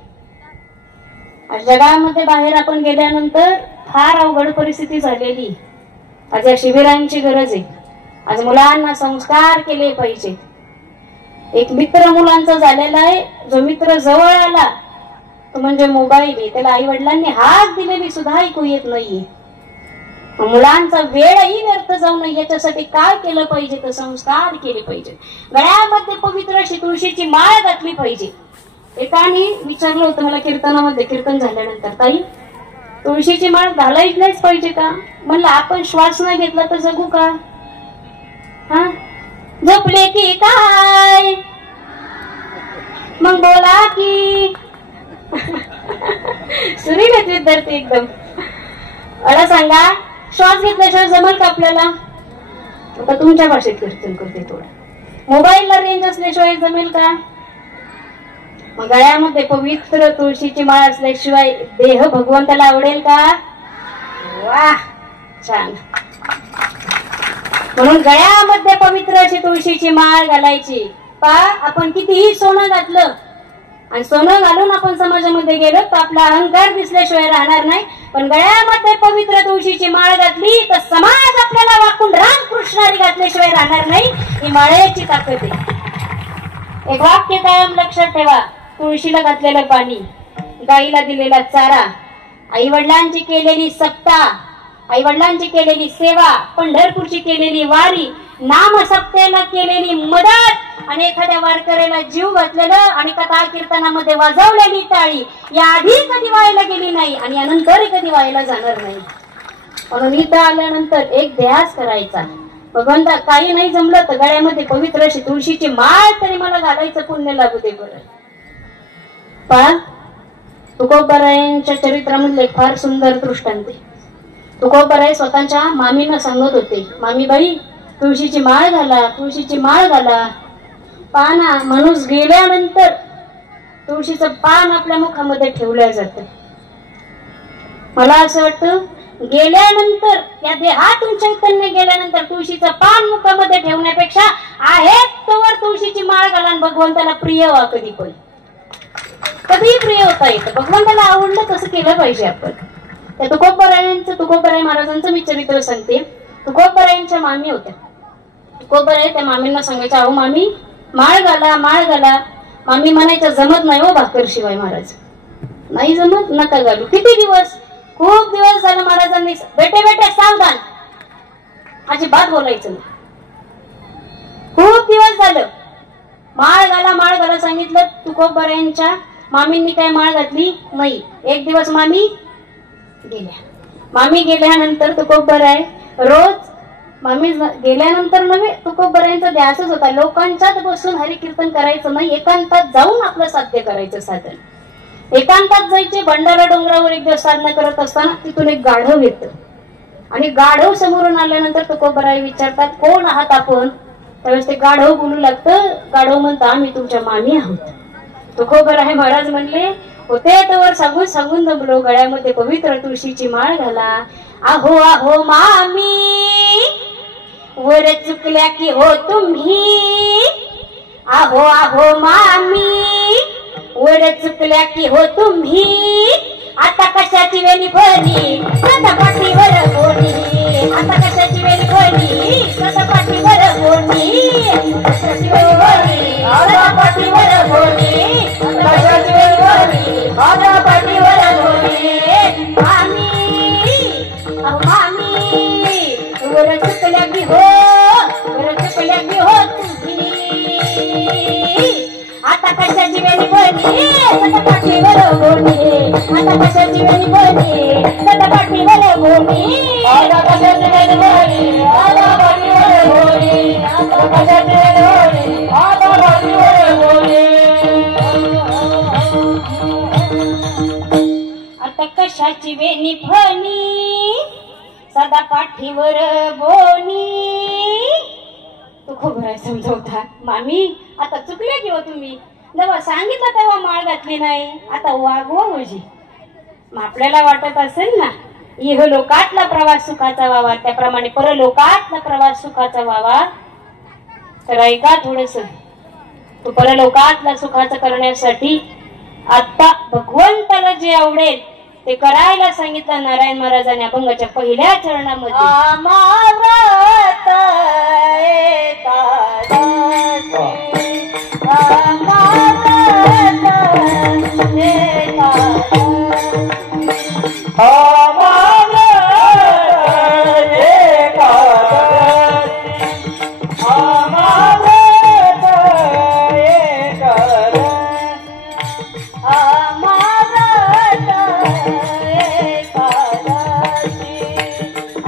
आज जगामध्ये बाहेर आपण गेल्यानंतर फार अवघड परिस्थिती झालेली. आज या शिबिरांची गरज आहे. आज मुलांना संस्कार केले पाहिजे. एक मित्र मुलांचा झालेला आहे, जो मित्र जवळ आला तो म्हणजे मोबाईल आहे. त्याला आई वडिलांनी हाक दिलेली सुद्धा ऐकू येत नाहीये. मुलांचा वेळही व्यर्थ जाऊ नये याच्यासाठी काय केलं पाहिजे तर संस्कार केले पाहिजे. गळ्यामध्ये पवित्र अशी तुळशीची माळ घातली पाहिजे. एकाने विचारलं होतं मला कीर्तनामध्ये, कीर्तन झाल्यानंतर, ताई तुळशीची माळ घालायलाच पाहिजे का? म्हणलं आपण श्वास नाही घेतला तर जगू का? हा झोपले की काय मग बोला की. सुनील आहेत विद्यार्थी एकदम. अडा सांगा, श्वास घेतल्याशिवाय जमल का आपल्याला? आता तुमच्या भाषेत कीर्तन करते. थोडं मोबाईलला रेंज असल्याशिवाय जमेल का? मग गळ्यामध्ये पवित्र तुळशीची माळ असल्याशिवाय देह भगवंताला आवडेल का? वाह छान. म्हणून गळ्यामध्ये पवित्र अशी तुळशीची माळ घालायची. आपण कितीही सोनं घातलं आणि सोनं घालून आपण समाजामध्ये गेलो तर आपला अहंकार दिसल्याशिवाय राहणार नाही. पण गळ्यामध्ये पवित्र तुळशीची माळ घातली तर समाज आपल्याला वाकून रामकृष्णारी घातल्याशिवाय राहणार नाही. ही माळेची ताकद आहे. एक वाक्य कायम लक्षात ठेवा, तुळशीला घातलेलं पाणी, गाईला दिलेला चारा, आई वडिलांची केलेली सप्ता, आई वडिलांची केलेली सेवा, पंढरपूरची केलेली वारी, नामसत्तेला केलेली मदत आणि एखाद्या वारकऱ्याला जीव घातलेलं आणि कथा कीर्तनामध्ये वाजवलेली टाळी या आधी कधी व्हायला गेली नाही आणि यानंतर कधी व्हायला जाणार नाही. म्हणून इथं आल्यानंतर एक ध्यास करायचा, भगवंता काही नाही जमलं तर गळ्यामध्ये पवित्र अशी तुळशीची माळ तरी मला घालायचं पुण्य लागू दे बरं. पहा तुकोबारायांच्या चरित्रामधले फार सुंदर दृष्टांत. तुकोबाराय स्वतःच्या मामींना सांगत होते, मामीबाई तुळशीची माळ घाला, तुळशीची माळ घाला. पहा ना, माणूस गेल्यानंतर तुळशीचं पान आपल्या मुखामध्ये ठेवलं जातं. मला असं वाटतं गेल्यानंतर या देहातून चैतन्य गेल्यानंतर तुळशीचं पान मुखामध्ये ठेवण्यापेक्षा आहेत तोवर तुळशीची माळ घाला आणि भगवंताला प्रिय व्हा. कधी पण कधी प्रिय होता येतं, भगवंताला आवडलं तसं केलं पाहिजे आपण. त्या तुकोबाराय महाराजांचं मी चरित्र सांगते. तुकोबारायांच्या मामी होत्या. तुकोबाराय त्या मामींना सांगायचं, अहो मामी माळ घाला, माळ घाला. मामी म्हणायच्या जमत नाही हो भाकर शिवाय. महाराज नाही जमत, नका घालू. किती दिवस, खूप दिवस झाले महाराजांनी बेटे बेटे सावधान अजिबात बोलायचं नाही. खूप दिवस झालं माळ घाला माळ घाला सांगितलं. तुकोबारायांच्या मामींनी काय माळ घातली नाही. एक दिवस मामी गेल्या. मामी गेल्यानंतर तुकोबाराय रोज, मामी गेल्यानंतर नव्हे, तुकोबारायांचा ध्यासच होता लोकांच्यात बसून हरिकीर्तन करायचं नाही, एकांतात जाऊन आपलं साध्य करायचं साधन. एकांतात जायचे. भंडारा डोंगरावर एक दिवस साधना करत असताना तिथून एक गाढव येतं आणि गाढव समोरून आल्यानंतर तुकोबाराय विचारतात, कोण आहात आपण? त्यावेळेस ते गाढव बोलू लागतं. गाढव म्हणतं, आम्ही तुमच्या मामी आहोत. तुकोबाराय महाराज म्हणले, होते तोवर सांगून सांगून जमलो, गळ्यामध्ये पवित्र तुळशीची माळ घाला. आहो आहो मामी वर चुकल्या की हो तुम्ही, आहो आहो मामी वर चुकल्या की हो तुम्ही. आता कशाची वेणी भरली पाठीवर कोणी, आता कशाची वेणी भरली पाठीवर कोणी, कशाची वेणी भरली पाठीवर कोणी, कशाची वेणी भरली पाठीवर कोणी. मामी अहो मामी वर चुकल्या की हो, वर चुकल्या की हो तुम्ही. आता कशाची वेणी भरली पाठीवर कोणी, आता कशाची वेणी भरली पाठीवर कोणी, आता कशाची वेणी भरली पाठीवर कोणी, आता कशाची वेणी भरली पाठीवर कोणी. आता कशाची वेणी फणी सदा पाठीवर बोनी. तुकोबाराय समजवता, मामी आता चुकले की हो तुम्ही, जेव्हा सांगितलं तेव्हा माळ घातली नाही, आता वागवा म्हणजे. मग आपल्याला वाटत असेल ना इहलोकातला प्रवास सुखाचा व्हावा, त्याप्रमाणे परलोकातला प्रवास सुखाचा व्हावा, तर ऐका थोडस. तो परलोकातला सुखाचा करण्यासाठी आता भगवंताला जे आवडेल ते करायला सांगितलं नारायण महाराजांनी अभंगाच्या पहिल्या चरणामध्ये.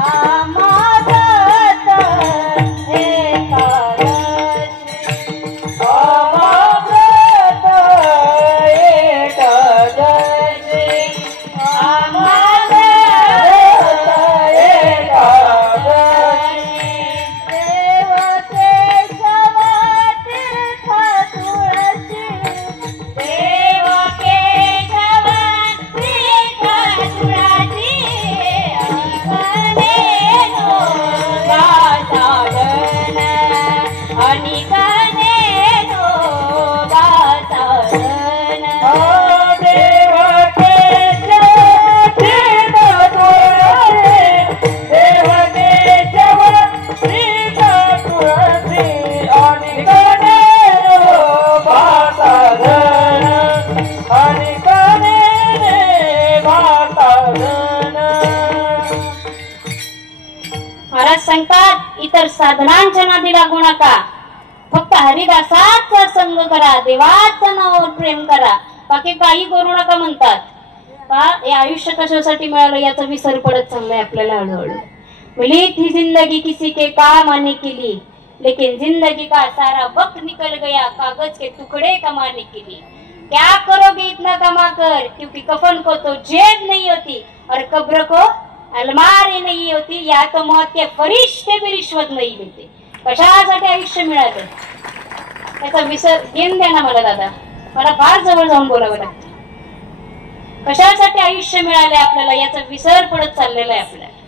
Amada महाराज सांगतात इतर साधनांच्या नादी लागू नका, फक्त हरिदासाचा संग करा, देवाचं नावावर प्रेम करा, बाकी काही करू नका म्हणतात. का हे आयुष्य कशासाठी मिळालं याचा विसर पडत चाललाय आपल्याला हळूहळू. मिली थी जिंदगी किसी के काम आने के लिए, लेकिन जिंदगी का सारा वक्त निकल गया कागज के टुकड़े कमाने के लिए. क्या करोगे इतना कमा कर, क्योंकि कफन को तो जेब नहीं होती और कब्र को अलमारी नहीं होती, या तो मौत के फरिश्ते भी रिश्वत नहीं देते. कशासाठी आयुष्य मिळालं त्याचा विसर घेऊन द्या ना मला दादा, मला फार जवळ जाऊन बोलावं लागतं. कशासाठी आयुष्य मिळाले आपल्याला याचा विसर पडत चाललेला आहे आपल्याला.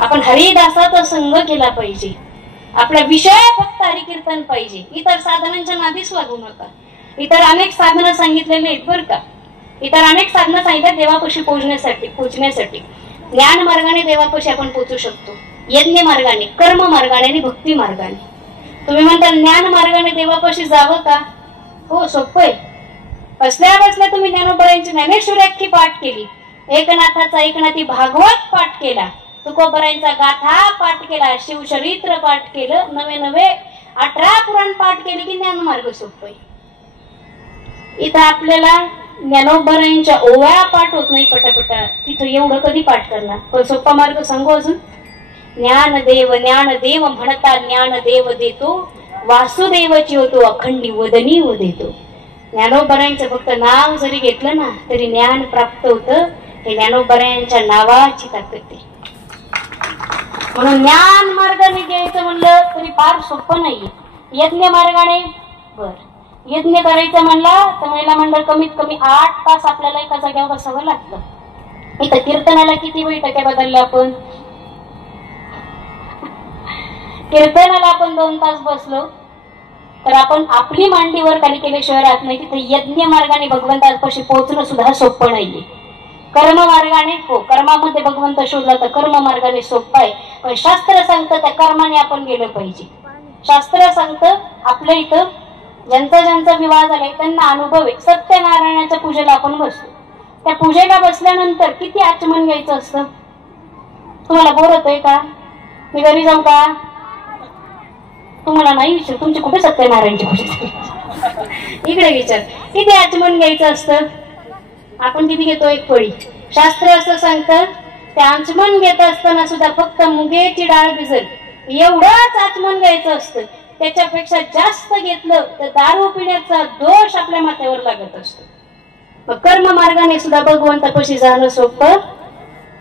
आपण हरिदासाचा संग केला पाहिजे, आपला विषय फक्त हरिकीर्तन पाहिजे, इतर साधनांच्या नादीच लागू नका. इतर अनेक साधनं सांगितलेली आहेत बरं का, इतर अनेक साधनं सांगितलं देवापाशी पोहोचण्यासाठी. ज्ञान मार्गाने देवापाशी आपण पोहोचू शकतो, यज्ञ मार्गाने, कर्म मार्गाने आणि भक्ती मार्गाने. तुम्ही म्हणता ज्ञान मार्गाने देवापाशी जावं का? हो, सोपं आहे. बसल्या बसल्या तुम्ही ज्ञानोबरायांची ज्ञानेश्वरी पाठ केली, एकनाथाचा एकनाथी भागवत पाठ केला, तुकोबरायांचा गाथा पाठ केला, शिवचरित्र पाठ केलं, नवे 18 पुराण पाठ केले की ज्ञान मार्ग सोपं आहे. इथं आपल्याला ज्ञानोबरायांच्या ओव्या पाठ होत नाही पटापटा, तिथं एवढं कधी पाठ करणार? पण सोपा मार्ग सांगू अजून. ज्ञानदेव म्हणता ज्ञानदेव देतो, वासुदेवची होतो अखंडी वदनी व देतो. ज्ञानोबरायांचं फक्त नाव जरी घेतलं ना तरी ज्ञान प्राप्त होतं. हे ज्ञानोबरायांच्या नावाची ताकद आहे. म्हणून ज्ञान मार्गाने घ्यायचं म्हणलं तरी फार सोपं नाहीये. यज्ञ मार्गाने यज्ञ करायचं म्हणला तर महिला मंडळ कमीत कमी 8 तास आपल्याला एका जागेवर बसावं लागतं. इथं कीर्तनाला किती बैठक्या बदलल्या आपण? कीर्तनाला आपण 2 तास बसलो तर आपण आपली मांडीवर खाली केल्याशिवाय राहत नाही. तिथे यज्ञ मार्गाने भगवंतापाशी पोहोचणं सुद्धा सोपं नाहीये. कर्म मार्गाने हो, कर्मामध्ये भगवंत शोधला तर कर्म मार्गाने सोपं आहे, पण शास्त्र सांगतं त्या कर्माने आपण गेलं पाहिजे. शास्त्र सांगतं आपल्या इथं ज्यांचा विवाह झालाय त्यांना अनुभव आहे. सत्यनारायणाच्या पूजेला आपण बसतो, त्या पूजेला बसल्यानंतर किती आचमन घ्यायचं असतं? तुम्हाला बोर होतोय का? मी घरी जाऊ का? तुम्हाला नाही विचार, तुमची कुठे सत्यनारायणची पूजा इकडे विचार. किती आचमन घ्यायचं असतं? आपण किती घेतो? 1 पळी. शास्त्र असं सांगतं त्या आचमन घेत असताना सुद्धा फक्त मुगेची डाळ भिजल एवढंच आचमन घ्यायचं असतं. त्याच्यापेक्षा जास्त घेतलं तर दारू पिण्याचा दोष आपल्या माथ्यावर लागत असतो. मग कर्म मार्गाने सुद्धा भगवंतापाशी जाणं सोपं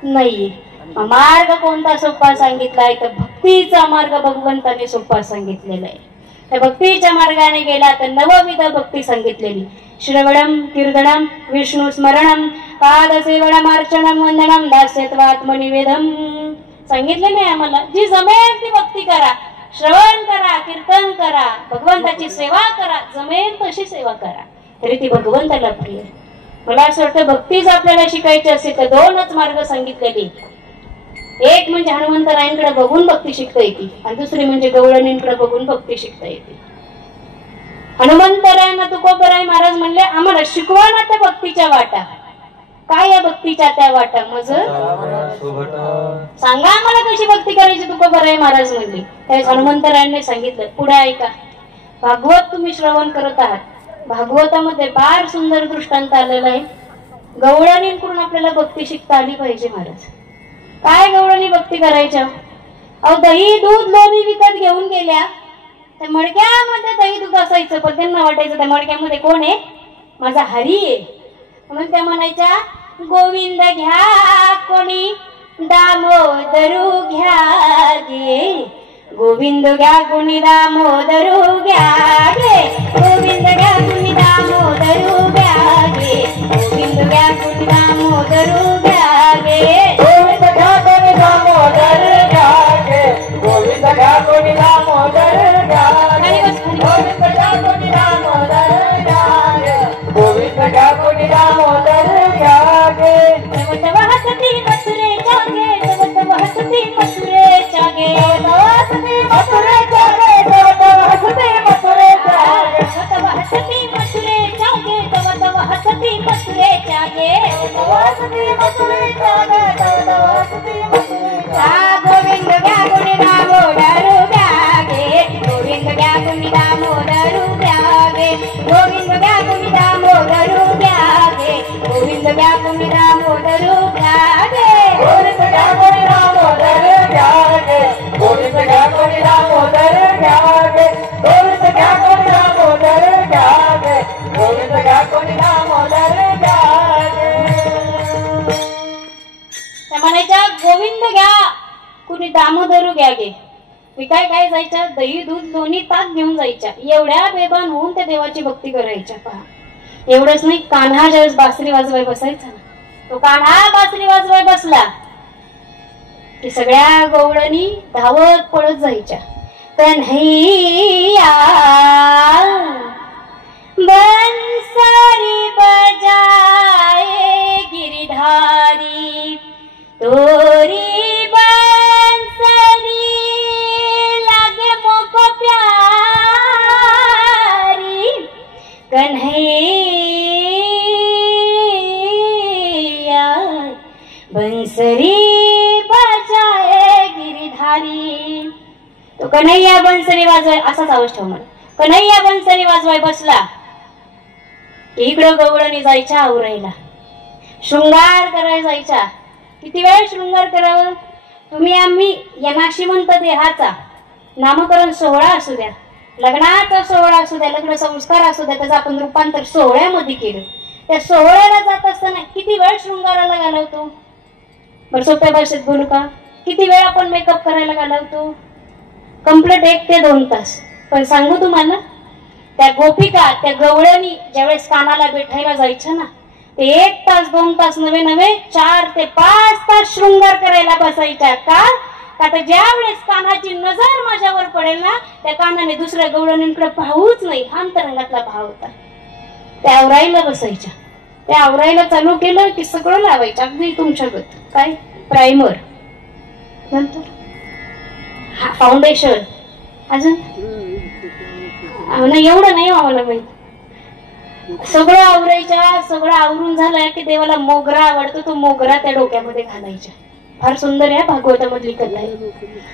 नाहीये. मार्ग कोणता सोपा सांगितलाय तर भक्तीचा मार्ग भगवंताने सोपा सांगितलेला आहे. त्या भक्तीच्या मार्गाने गेला तर नवविध भक्ती सांगितलेली. श्रवणम कीर्तनम विष्णू स्मरणम पादसेवनम अर्चनम वंदनम दास्यत्वात्मनिवेदम सांगितलेलं आहे आम्हाला. जी जमेल ती भक्ती करा, श्रवण करा, कीर्तन करा, भगवंताची सेवा करा, जमेल तशी सेवा करा, तरी ती भगवंताला प्रिय. मला असं वाटतं भक्तीच आपल्याला शिकायची असेल तर 2च मार्ग सांगितलेली. एक म्हणजे हनुमंतरायांकडे बघून भक्ती शिकता येते आणि दुसरी म्हणजे गवळणींकडे बघून भक्ती शिकता येते. हनुमंतरायांना तुकोबराय महाराज म्हणले आम्हाला शिकवा ना त्या भक्तीच्या वाटा. काय या भक्तीच्या त्या वाटा? मज सांगा आम्हाला कशी भक्ती करायची. तुकोबराय महाराज म्हणले. त्यावेळेस हनुमंतरायांनी सांगितलं, पुढे ऐका. भागवत तुम्ही श्रवण करत आहात, भागवतामध्ये फार सुंदर दृष्टांत आलेला आहे. गवळणींकडून आपल्याला भक्ती शिकता आली पाहिजे महाराज. काय गवळणी भक्ती करायच्या? अहो दही दूध लोणी विकत घेऊन गेल्या, त्या मडक्यामध्ये दही दूध असायचं, पण त्यांना वाटायचं त्या मडक्यामध्ये कोण आहे? माझा हरी आहे. म्हणून त्या म्हणायच्या गोविंद घ्या कोणी दामोदरू घ्या गे, गोविंद घ्या कोणी दामोदरू घ्या गे, गोविंद घ्या कोणी दामोदरू घ्या गे, गोविंद घ्या कोणी दामोदरू घ्या गे, गोविंद घ्या कोणी दामोदर घ्या गे, गोविंद घ्या कोणी दामोदर घ्या गे, गोविंद घ्या कोणी दामोदर घ्या गे, गोविंद घ्या कोणी दामोदर घ्या गे. तव हसती मथुरेच्या गे, तव हसती मथुरेच्या गे, हसती मथुरेच्या गे, तव हसती मथुरेच्या गे, तव हसती मथुरेच्या गे, तव हसती मथुरेच्या गे, तव हसती कोणी दामोदर घ्या गे गोविंद घ्या कोणी दामोदर घ्या गे गोविंद घ्या कोणी दामोदर घ्या गे गोविंद घ्या कोणी दामोदर घ्या गे गोविंद घ्या कोणी दामोदर घ्या गे त्या म्हणायच्या गोविंद घ्या कुणी दामोदर घ्या गे विकाय काय जायच्या दही दूध लोणी ताक घेऊन जायच्या एवढ्या बेभान होऊन त्या देवाची भक्ती करायच्या पहा एवढंच नाही कान्हा ज्यावेळेस बासरी वाजवाय बसायचा ना तो कान्हा बासरी वाजवाय बसला की सगळ्या गवळणी धावत पळत जायच्या कन्हैया बंसरी बजाए गिरधारी तोरी बंसरी लागे मोको प्यारी कन्हैया बंसरी बजाए गिरधारी तो कन्हैया बंसरी वाजवाय असाच आवाज ठेव म्हणे कन्हैया बंसरी वाजवाय बसला इकडं गवळणी जायच्या आवरायला शृंगार करायला जायच्या किती वेळ शृंगार करावं तुम्ही आम्ही यनाशी म्हणतात देहाचा नामकरण सोहळा असू द्या लग्नाचा सोहळा असू द्या लग्न संस्कार असू द्या त्याचं आपण रूपांतर सोहळ्यामध्ये केलं त्या सोहळ्याला जात असताना किती वेळ शृंगाराला घालवतो बरं सोप्या भाषेत बोलू का किती वेळ आपण मेकअप करायला घालवतो कंप्लीट 1 ते 2 तास पण सांगू तुम्हाला त्या गोपिका त्या गवळणी ज्यावेळेस कानाला भेटायला जायचं ना ते 1 तास 2 तास नवे 4 ते 5 तास शृंगार करायला बसायच्या का तर ज्या वेळेस कानाची नजर माझ्यावर पडेल ना त्या कानाने दुसऱ्या गवळणींकडे पाहूच नाही हा अंतरंगातला भाव होता त्या आवरायला बसायच्या त्या आवरायला चालू केलं की सगळं लावायचं अगदी तुमच्यागत काय प्रायमर नंतर फाउंडेशन अजून एवढं नाही आम्हाला माहित सगळं आवरायच्या सगळं आवरून झालंय की देवाला मोगरा आवडतो तो मोगरा त्या डोक्यामध्ये घालायच्या फार सुंदर आहे भागवतामधली कथा आहे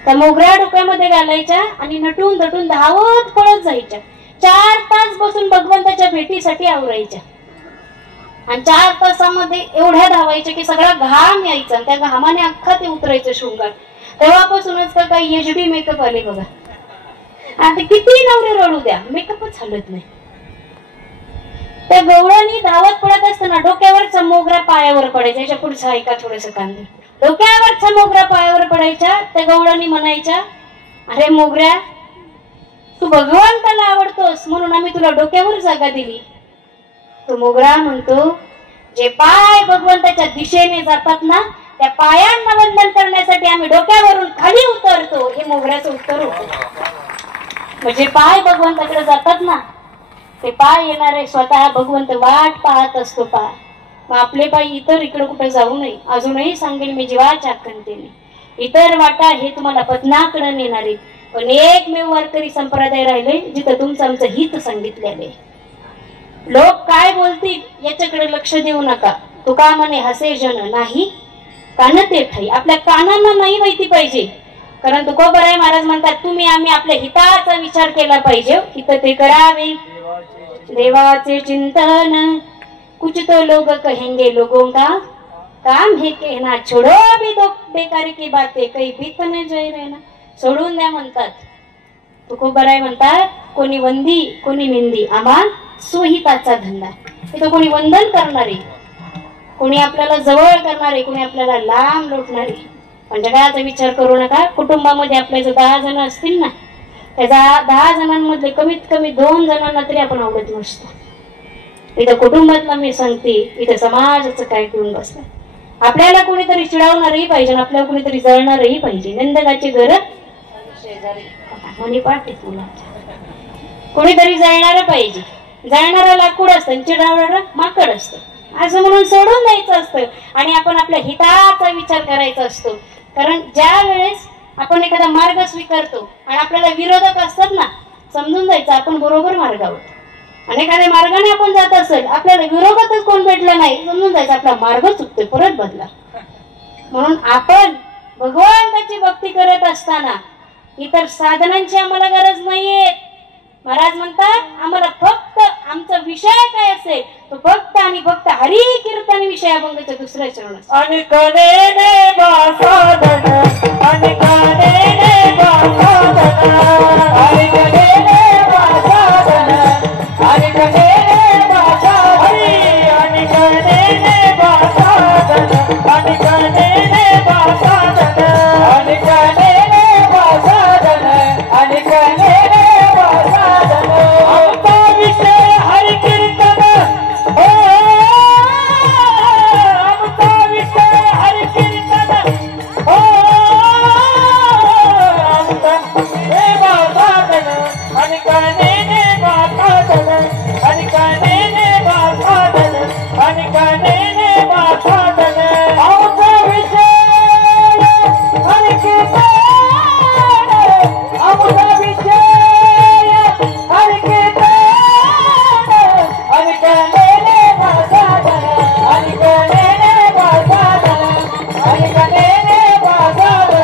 त्या मोगरा डोक्यामध्ये घालायच्या आणि नटून दटून धावत पळत जायच्या 4 तास बसून भगवंताच्या भेटीसाठी आवरायच्या आणि 4 तासामध्ये एवढ्या धावायच्या की सगळा घाम यायचा त्या घामाने अख्खा ते उतरायचं शृंगार तेव्हापासूनच का काही HD मेकअप आले बघा आता किती नवरे रडू द्या मेकअपच हलत नाही त्या गवळणी धावत पडत असताना डोक्यावरचा मोगरा पायावर पडायचा याच्या पुढचा ऐका थोडस कांदे डोक्यावरचा मोगरा पायावर पडायच्या त्या गवळणी म्हणायच्या अरे मोगऱ्या तू भगवंताला आवडतोस म्हणून आम्ही तुला डोक्यावर जागा दिली तो मोगरा म्हणतो जे पाय भगवंताच्या दिशेने जातात ना त्या पायांना वंदन करण्यासाठी आम्ही डोक्यावरून खाली उतरतो हे मोगऱ्याचं उत्तर होतं म्हणजे पाय भगवंताकडे जातात ना ते पाय येणारे स्वतः भगवंत वाट पाहत असतो पाय मग आपले पाय इतर इकडे कुठे जाऊ नये अजूनही सांगेल मी जीवाच्या खंतेने इतर वाटा हे तुम्हाला पद्माकडे नेणारे पण एकमेव वारकरी संप्रदाय राहिले जिथं तुमचं आमचं हित सांगितलेले लोक काय बोलतील याच्याकडे लक्ष देऊ नका तुका म्हणे हसे जन नाही कान ते ठाई आपल्या कानांना नाही माहिती पाहिजे कारण तुकोबराय महाराज म्हणतात तुम्ही आम्ही आपल्या हिताचा विचार केला पाहिजे हित ते करावे देवाचे चिंतन कुछ तो लोग कहेंगे लोगों का काम है कहना छोड़ो अभी तो बेकारी की बातें काही भीत न जय रहना सोडून द्या म्हणतात तुकोबराय म्हणतात कोणी वंदी कोणी निंदी आम्हा सुहिताचा धंदा इथं कोणी वंदन करणारे कोणी आपल्याला जवळ करणारे कोणी आपल्याला लांब लोटणारे पण जगाचा विचार करू नका कुटुंबामध्ये आपल्या जर 10 जण असतील ना त्या 10 जणांमधले कमीत कमी 2 जणांना तरी आपण आवडत नसतो इथं कुटुंबातला मी सांगते इथं समाजाचं काय करून बसतं आपल्याला कोणीतरी चिडवणारही पाहिजे आपल्याला कोणीतरी जळणारही पाहिजे निंदकाची गरज मनी पाठीत मुलांच्या कोणीतरी जळणार पाहिजे जळणारा लाकूड असतं चिडवणारा माकड असतं असं म्हणून सोडून द्यायचं असतं आणि आपण आपल्या हिताचा विचार करायचा असतो कारण ज्या वेळेस आपण एखादा मार्ग स्वीकारतो आणि आपल्याला विरोधक असतात ना समजून जायचं आपण बरोबर मार्गावर आणि एखाद्या मार्गाने आपण जात असेल आपल्याला विरोधातच कोण भेटला नाही समजून जायचं आपला मार्ग चुकतोय परत बदला म्हणून आपण भगवंताची भक्ती करत असताना इतर साधनांची आम्हाला गरज नाहीये महाराज म्हणतात आम्हाला फक्त आमचा विषय काय असेल तो फक्त आणि फक्त हरी कीर्तन विषय अभंगाच्या दुसऱ्या चरणात आणि कनेने बासादन आणि कनेने बासादन आणि कनेने बासादन आणि कनेने बासादन आणि कनेने बासादन आणि कनेने बासादन आणि कनेने बासादन आणि कनेने बासादन आमचा विषय हरी कीर्तन आमचा विषय हरी कीर्तन आमचा हे बासादन आणि कनेने बासादन आणि कनेने बासादन आणि कनेने बासादन आमचा विषय हरी कीर्तन आमचा विषय हरी कीर्तन आणि कनेने बासादन आणि कनेने बासादन आणि कनेने बासादन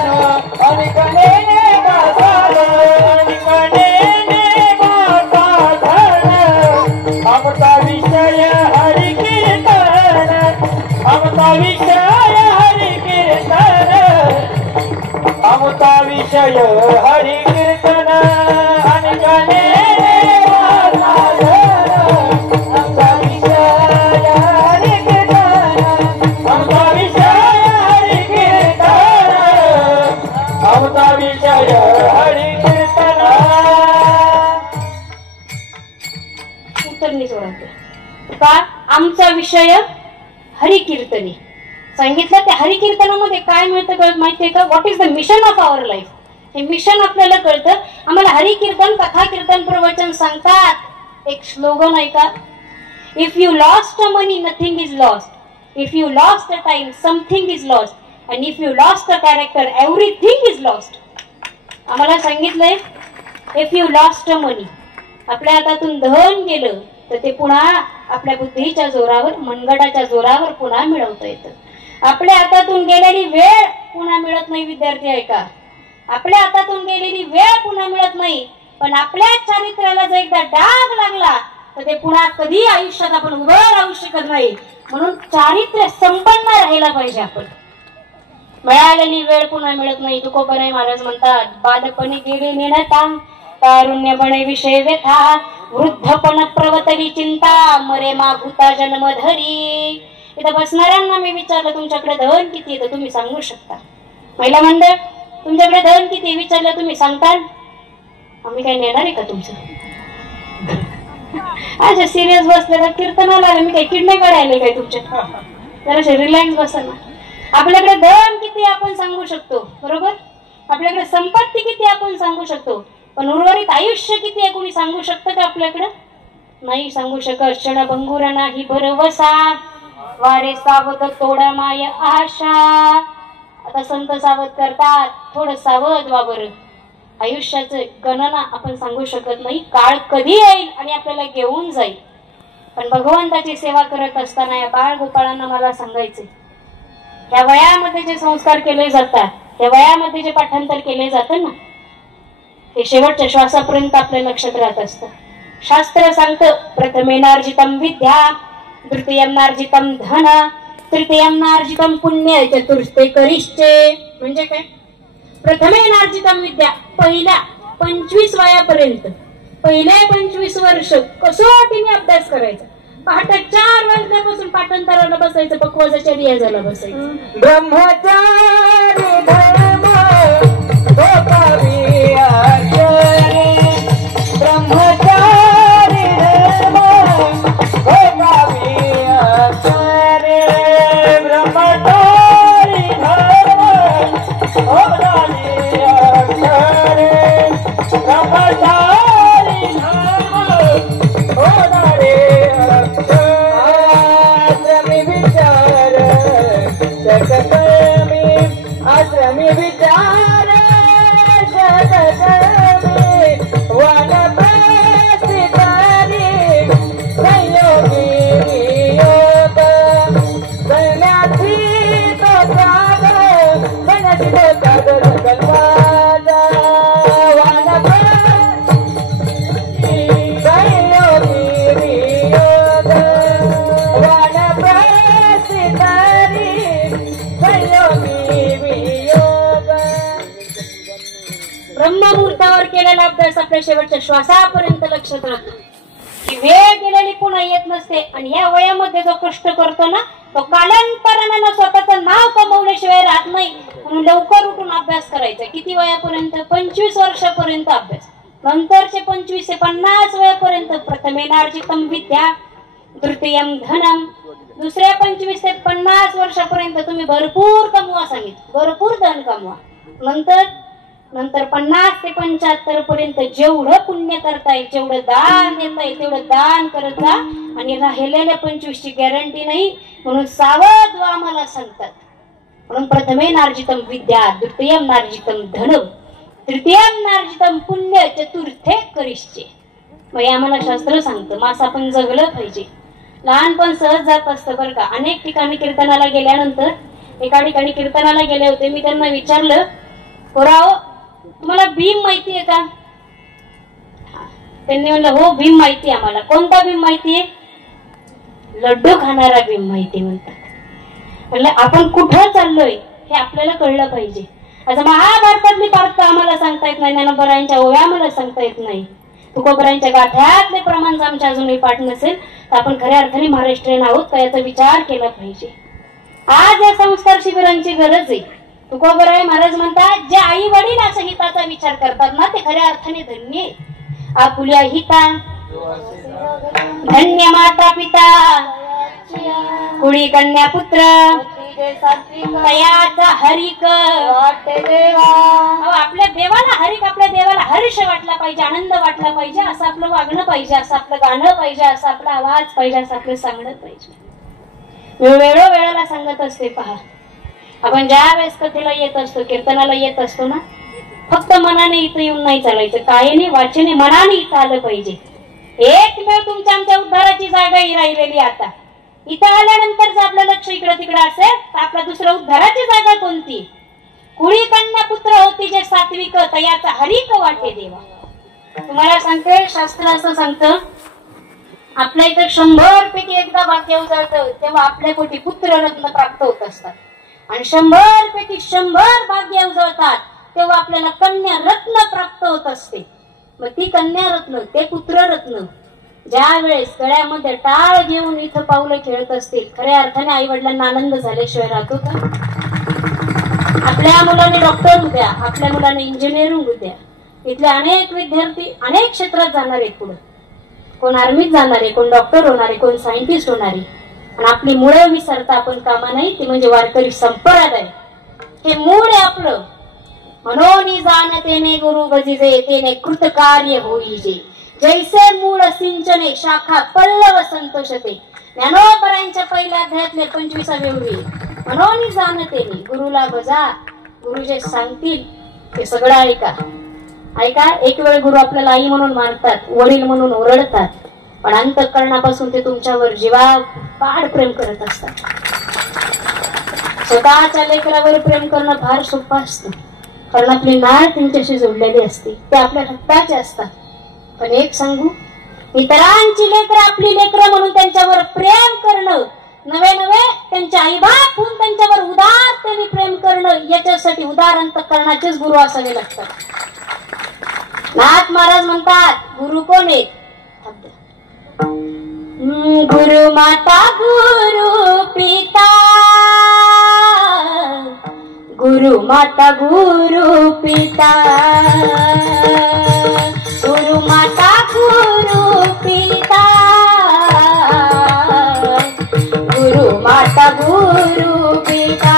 आणि कनेने बासादन आणि कनेने बासादन आमचा विषय हरी कीर्तन आमचा विषय हरी कीर्तन आमचा विषय हरी कीर्तन आणि कनेने बासादन आमचा विषय हरी कीर्तन आमचा विषय हरी कीर्तन आमचा विषय हरी कीर्तन उत्तर नाही सोडवते का आमचा विषय हरी कीर्तनी सांगितलं त्या हरी कीर्तनामध्ये काय मिळतं कळत माहितीये का what is the mission of our life हे मिशन आपल्याला कळतं आम्हाला हरी कीर्तन कथा कीर्तन प्रवचन सांगतात एक स्लोगन आहे का if you lost the money nothing is lost if you lost the time something is lost and if you lost the character everything is lost आम्हाला सांगितलंय इफ यू लॉस्ट द मनी आपल्या हातातून धन गेलं तर ते पुन्हा आपल्या बुद्धीच्या जोरावर मनगटाच्या जोरावर पुन्हा मिळवता येतं आपल्या हातातून गेलेली वेळ पुन्हा मिळत नाही विद्यार्थी ऐका आपल्या हातातून गेलेली वेळ पुन्हा मिळत नाही पण आपल्या चारित्र्याला जर एकदा डाग लागला तर ते पुन्हा कधी आयुष्यात आपण उभं राहू शकत नाही म्हणून चारित्र्य संपन्न राहायला पाहिजे आपण मिळालेली वेळ पुन्हा मिळत नाही तुकोबराय महाराज म्हणतात बालपणी गेली नेणता तारुण्यपणे विषय व्यथा वृद्धपण प्रवतली चिंता मरे माभूता जन्मधरी इथं बसणाऱ्यांना मी विचारलं तुमच्याकडे धन किती आहे तर तुम्ही सांगू शकता महिला मंडळ तुमच्याकडे धन किती विचारलं तुम्ही सांगताल आम्ही काय नेणार आहे का तुमचं अच्छा सिरियस बसले तर कीर्तनाला आले मी काही किडने काढायले काय तुमच्या जरा रिलॅक्स बसा ना आपल्याकडे धन किती आपण सांगू शकतो बरोबर आपल्याकडे संपत्ती किती आपण सांगू शकतो पण उर्वरित आयुष्य किती आहे कोणी सांगू शकतं का आपल्याकडं नाही सांगू शकत क्षणभंगुर नाही भरवसा वारे सावध तोडा माय आशा आता संत सावध करतात थोडं सावध व्हा बरं आयुष्याचं गणना आपण सांगू शकत नाही काळ कधी येईल आणि आपल्याला घेऊन जाईल पण भगवंताची सेवा करत असताना या बाळ गोपाळांना मला सांगायचे या वयामध्ये जे संस्कार केले जातात त्या वयामध्ये जे पाठांतर केले जातं ना ते शेवटच्या श्वासापर्यंत आपल्या लक्षात राहत असतं शास्त्र सांगतं प्रथमेनार्जितम विद्या द्वितीयनार्जितम धन तृतीयनार्जितम पुण्य चतुर्थे करिष्ठे म्हणजे काय प्रथमेनार्जितम विद्या पहिल्या 25 वयापर्यंत पहिले 25 वर्ष कसोटीने अभ्यास करायचा पहाटे 4 वाजल्यापासून पाठांतराला बसायचं पक्वाजाच्या रियाजाला बसायचं ब्रह्मचारी धर्म ब्रह्मचारी धर्म ब्रह्मचारी धर्म ब्रह्मचारी आश्रमी विचार आश्रमी विचार ब्रह्ममुहूर्तावर केलेला अभ्यास आपल्या शेवटच्या श्वासापर्यंत लक्षात राहतो. ही वेळ गेलेली पुन्हा येत नसते आणि या वयामध्ये जो कष्ट करतो ना तो कालांतरानं स्वतःचं नाव कमवल्याशिवाय राहत नाही. म्हणून लवकर उठून अभ्यास करायचा. किती वयापर्यंत? 25 वर्षापर्यंत अभ्यास. नंतरचे 25 ते 50 वयापर्यंत प्रथमेनार्जितम विद्या तृतीयम धनम. दुसऱ्या 25 ते 50 वर्षापर्यंत तुम्ही भरपूर कमवा, सांगितलं भरपूर धन कमवा. नंतर 50 ते 75 पर्यंत जेवढं पुण्य करता येईल, जेवढं दान देता येईल तेवढं दान करत जा. आणि राहिलेल्या 25 ची गॅरंटी नाही, म्हणून सावध व्हा आम्हाला सांगतात. म्हणून प्रथमे नार्जितम विद्या द्वितीयम नार्जितम धनम तृतीयम नार्जितम पुण्य चतुर्थे करिष्ये. मग आम्हाला शास्त्र सांगतं. मास आपण जगलं पाहिजे. लहानपण सहज जात असतं बरं का. अनेक ठिकाणी कीर्तनाला गेल्यानंतर एका ठिकाणी कीर्तनाला गेले होते. मी त्यांना विचारलं, पोराओ तुम्हाला भीम माहिती आहे का? त्यांनी म्हणलं हो भीम माहिती आहे आम्हाला. कोणता भीम माहिती आहे? लड्डू खाणारा भीम माहिती म्हणतात. म्हणलं आपण कुठं चाललोय हे आपल्याला कळलं पाहिजे. आता महाभारतातली पार्थ आम्हाला सांगता येत नाही, ज्ञानोबरायांच्या ओव्या आम्हाला सांगता येत नाही, तुकोबरायांच्या गाथ्यातले प्रमाण आमच्या अजूनही पाठ नसेल तर आपण खऱ्या अर्थाने महाराष्ट्रीयन आहोत का याचा विचार केला पाहिजे. आज या संस्कार शिबिरांची गरज आहे. तुकोबराय महाराज म्हणतात जे आई वडील असं हिताचा विचार करतात ना ते खऱ्या अर्थाने धन्य आहे. आपुल्या हिता धन्य माता पिता कुळी कन्या पुत्र तयाचा हरिक. आपल्या देवाला हरिक, आपल्या देवाला हर्ष वाटला पाहिजे, आनंद वाटला पाहिजे, असं आपलं वागणं पाहिजे, असं आपलं गाणं पाहिजे, असं आपला आवाज पाहिजे, असं आपलं सांगणं पाहिजे. वेळोवेळेला सांगत असते पहा. आपण ज्या वेळेस कथेला येत असतो, कीर्तनाला येत असतो ना, फक्त मनाने इथं येऊन नाही चालायचं, कायने वाचने मनाने इथं आलं पाहिजे. एकमेव तुमच्या आमच्या उद्धाराची जागा ही राहिलेली. आता इथं आल्यानंतर जर आपलं लक्ष इकडे तिकडे असेल तर आपला दुसऱ्या उद्धाराची जागा कोणती? कुळी कन्या पुत्र होती जे सात्विक तयाचा हरिक वाटे देवा. तुम्हाला सांगते शास्त्र असं सांगतं आपल्या इथं 100 पैकी एकदा भाग्य उजळतं तेव्हा आपल्या पोटी पुत्र रत्न प्राप्त होत असतात. आणि 100 पैकी 100 भाग्य उजळतात तेव्हा आपल्याला कन्या रत्न प्राप्त होत असते. मग ती कन्या रत्न ते पुत्र रत्न ज्या वेळेस गळ्यामध्ये टाळ घेऊन इथं पावलं खेळत असतील खऱ्या अर्थाने आई वडिलांना आनंद झाल्याशिवाय राहतो का? आपल्या मुलाने डॉक्टर होऊ द्या, आपल्या मुलाने इंजिनियर होऊ द्या. इथले अनेक विद्यार्थी अनेक क्षेत्रात जाणार आहेत पुढे. कोण आर्मीत जाणार आहे, कोण डॉक्टर होणार आहे, कोण सायंटिस्ट होणार आहे. आणि आपली मुळं विसरता आपण कामा नाही. ते म्हणजे वारकरी संप्रदाय. हे मूळ आहे आपलं. मनोनी जाणतेने गुरु भजिजे तेने कृतकार्य होईजे. जैसे मूळ सिंचने शाखा पल्लव संतोषते. ज्ञानोबरायांच्या पहिल्या अध्यायातले 25वे ओवी. मनोनी जाणतेने गुरुला बजा. गुरु जे सांगतील ते सगळं ऐका. ऐका. एक वेळ गुरु आपल्याला आई म्हणून मानतात, वडील म्हणून ओरडतात, पण अंतःकरणापासून ते तुमच्यावर जीवापाड प्रेम करत असतात. स्वतःच्या लेकरावर प्रेम करणं फार सोपं असतं, कारण आपली नाळ त्यांच्याशी जोडलेली असते, ते आपल्या रक्ताचे असतात. पण एक सांगू, इतरांची लेकरं आपली लेकरं म्हणून त्यांच्यावर प्रेम करणं नवे त्यांच्या आईबाप होऊन त्यांच्यावर उदारतेने प्रेम करणं, याच्यासाठी उदार अंतःकरणाचेच गुरु असावे लागतात. नाथ महाराज म्हणतात गुरु कोण आहेत? गुरु माता गुरु पिता, गुरु माता गुरु पिता, गुरु माता गुरु पिता, गुरु माता गुरु पिता,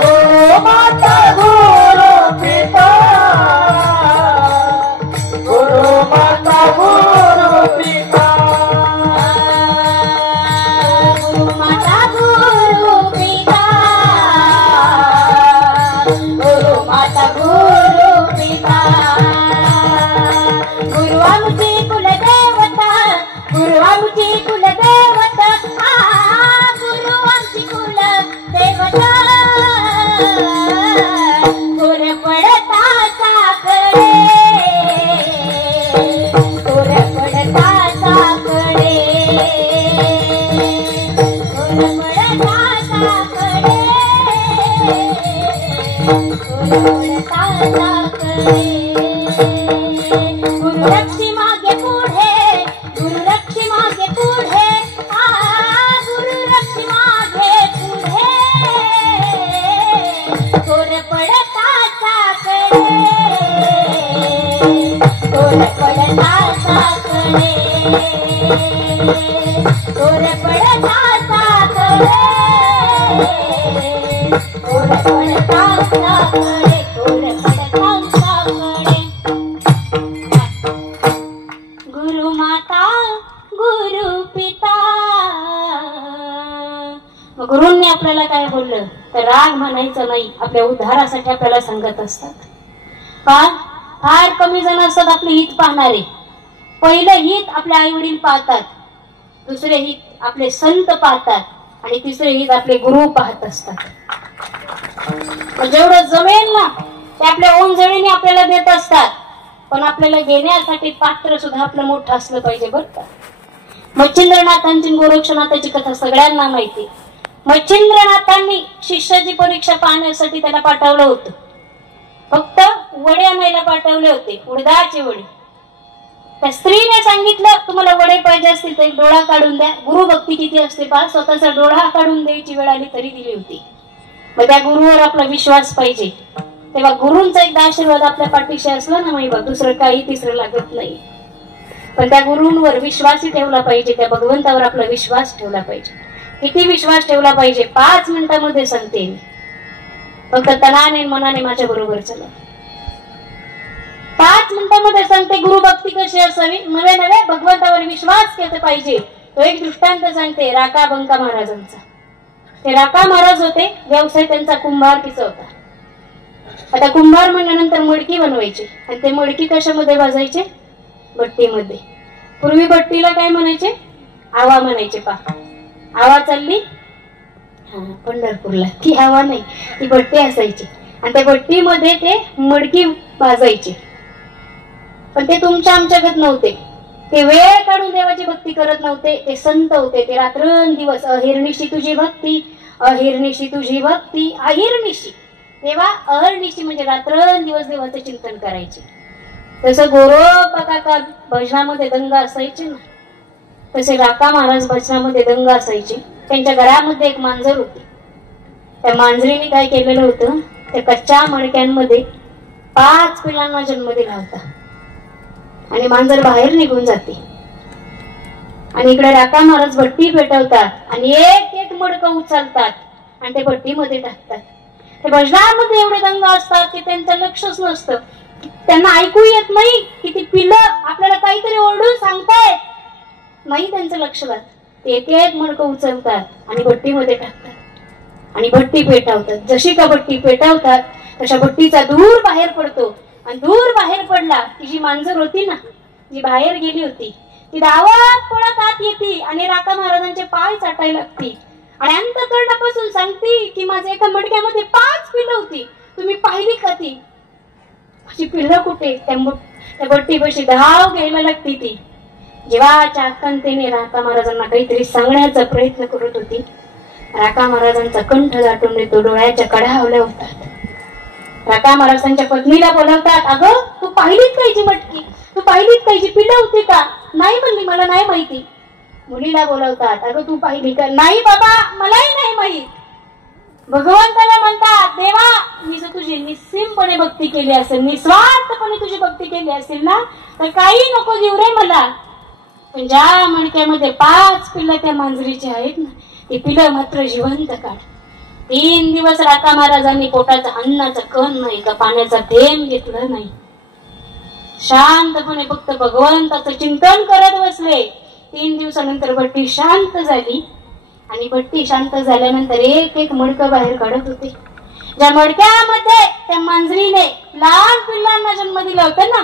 गुरु माता गुरु पिता, गुरु माता गुरु पिता, गुरु माता गुरु पिता, गुरु माता गुरुरक्षी मागे पुढे, गुरुरक्षी मागे पुढे, गुरुरक्षी मागे पुढे, थोर पडता साकडे, थोर पडता साकडे, थोर पडता साकडे, थोर पडता साकडे, थोर पडता साकडे. गुरु माता गुरु पिता. गुरूंनी आपल्याला काय बोललं तर राग म्हणायचं नाही, आपल्या उद्धारासाठी आपल्याला सांगत असतात. फार कमी जण असतात आपले हित पाहणारे. पहिलं हित आपले आई वडील पाहतात, दुसरे हित आपले संत पाहतात आणि तिसरे हित आपले गुरु पाहत असतात. जेवढं जमेल ना ते आपल्या ओंजळीने आपल्याला देत असतात, पण आपल्याला घेण्यासाठी पात्र सुद्धा आपलं मोठं असलं पाहिजे बरं का. मच्छिंद्रनाथांची गोरक्षनाथाची कथा सगळ्यांना माहिती. मच्छिंद्रनाथांनी शिष्याची परीक्षा पाहण्यासाठी त्याला पाठवलं होतं. फक्त वडे आणायला पाठवले होते, उडदाचे वडे. त्या स्त्रीने सांगितलं तुम्हाला वडे पाहिजे असतील तर एक डोळा काढून द्या. गुरुभक्ती किती असते पहा, स्वतःचा डोळा काढून द्यायची वेळ आली तरी दिली होती. मग त्या गुरुवर आपला विश्वास पाहिजे. तेव्हा गुरूंचा एकदा आशीर्वाद आपल्या पाठीशी असला ना माई बाप, दुसरं काही तिसरं लागत नाही. पण त्या गुरूंवर विश्वासही ठेवला पाहिजे, त्या भगवंतावर आपला विश्वास ठेवला पाहिजे. किती विश्वास ठेवला पाहिजे 5 मिनिटांमध्ये सांगते मी. फक्त तनाने मनाने माझ्या बरोबर चला. 5 मिनिटांमध्ये सांगते गुरुभक्ती कशी असावी. नवे नवे भगवंतावर विश्वास केला पाहिजे. तो एक दृष्टांत सांगते राका बंका महाराजांचा. ते राका महाराज होते, व्यवसाय त्यांचा कुंभारकीचा होता. आता कुंभार म्हणल्यानंतर मडकी बनवायची आणि ते मडकी कशामध्ये भाजायचे? भट्टीमध्ये. पूर्वी भट्टीला काय म्हणायचे? आवा म्हणायचे. पहा आवा चालली पंढरपूरला, ती आवा नाही, ती भट्टी असायची आणि त्या भट्टीमध्ये ते मडकी भाजायचे. पण ते तुमच्या आमच्यागत नव्हते. ते वेळ काढून देवाची भक्ती करत नव्हते. ते संत होते. ते रात्रंदिवस अहिर्निशी तुझी भक्ती, अहिर्निशी तुझी भक्ती, अहिर्निशी. तेव्हा अहर्निशी म्हणजे रात्रंदिवस देवाचं चिंतन करायचे. तसं गोरोबा काका भजनामध्ये दंग असायचे ना, तसे राका महाराज भजनामध्ये दंग असायचे. त्यांच्या घरामध्ये एक मांजर होती. त्या मांजरीने काय केलेलं होतं, त्या कच्च्या मडक्यांमध्ये 5 पिलांना जन्म दिला होता आणि मांजर बाहेर निघून जाते. आणि इकडे राका महाराज भट्टी पेटवतात आणि एक एक मडकं उचलतात आणि ते भट्टीमध्ये टाकतात. ते भजनामध्ये एवढे दंग असतात की त्यांचं लक्षच नसतं. त्यांना ऐकू येत नाही की ती पिल्लं आपल्याला काहीतरी ओरडून सांगतायत. नाही त्यांचं लक्ष लागत. ते एक एक मडकं उचलतात आणि भट्टीमध्ये टाकतात आणि भट्टी पेटवतात. जशी का भट्टी पेटवतात तशा भट्टीचा धूर बाहेर पडतो आणि धूर बाहेर पडला ती जी मांजर होती ना, जी बाहेर गेली होती, ती धावत पळत आत येते आणि राका महाराजांचे पाय चाटायला लागती आणि अंतःकरणापासून सांगते की माझ्या एका मडक्यामध्ये 5 पिल्लं होती, तुम्ही पाहिली का ती? माझी पिल्लं कुठे? त्या भट्टीपाशी धाव घ्यायला लागती ती. जीवाच्या आकांतेने राका महाराजांना काहीतरी सांगण्याचा प्रयत्न करत होती. राका महाराजांचा कंठ दाटून येतो, डोळ्याच्या कड्या हवल्या होतात. राका महाराजांच्या पत्नीला बोलवतात, अगं तू पाहिलीत का हिची मटकी? तू पाहिलीत का हिची पिल्लं होती का? नाही म्हणली, मला नाही माहिती. मुलीला बोलवतात, अगं तू पाहिली का? नाही बाबा, मलाही नाही माहित. भगवंताला म्हणतात, देवा मी जर तुझी निस्सीमपणे भक्ती केली असेल, निस्वार्थपणे तुझी भक्ती केली असेल ना, तर काही नको देऊ रे मला. पण ज्या मणक्यामध्ये 5 पिल्लं त्या मांजरीची आहेत ना, ती पिल्लं मात्र जिवंत काढ. 3 दिवस राका महाराजांनी पोटाचा अन्नाचा कण नाही का पाण्याचा थेंब घेतलं नाही. शांतपणे फक्त भगवंताचं चिंतन करत बसले. 3 दिवसानंतर भट्टी शांत झाली आणि भट्टी शांत झाल्यानंतर एक एक मडकं बाहेर काढत होते. ज्या मडक्यामध्ये त्या मांजरीने लहान पिल्लांना जन्म दिला होता ना,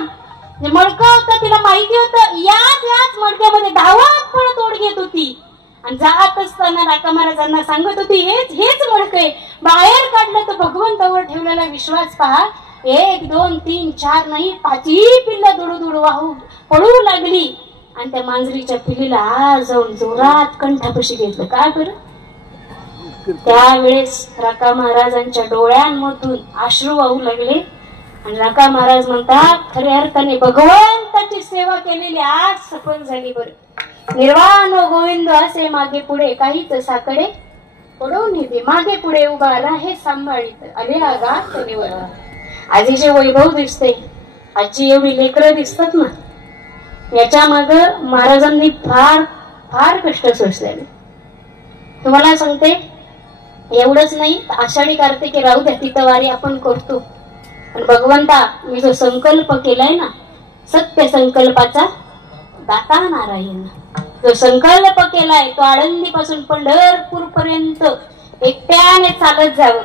जे मडकं होतं तिला माहिती होतं याच मडक्यामध्ये धावत पळत ओढ घेत होती आणि जात असताना राका महाराजांना सांगत होती, हेच मडकं बाहेर काढलं तर भगवंतावर ठेवलेला विश्वास पहा. 1 2 3 4 नाही 5ही पिल्लं दुडू वाहू पळू लागली आणि त्या मांजरीच्या पिल्लीला आज जाऊन जोरात कंठापाशी घेतलं. काय बरं? त्यावेळेस राका महाराजांच्या डोळ्यांमधून अश्रू वाहू लागले आणि राका महाराज म्हणतात, खऱ्या अर्थाने भगवंताची सेवा केलेली आज सफल झाली बरं. निर्वाण गोविंद असे मागे पुढे काहीच साकडे पडून येते, मागे पुढे उभा राहे सांभाळीत आले आगात निवड. आजीचे वैभव दिसते, आजी एवढी लेकरं दिसतात ना, याच्या माग महाराजांनी फार फार कष्ट सोसलेले. तुम्हाला सांगते, एवढंच नाही, आषाढी कार्तिकी राहू द्या, तिथं वारी आपण करतो, पण भगवंता मी जो संकल्प केलाय ना, सत्य संकल्पाचा दाता नारायण, जो संकल्प केलाय तो आळंदी पासून पंढरपूर पर्यंत एकट्याने चालत जावं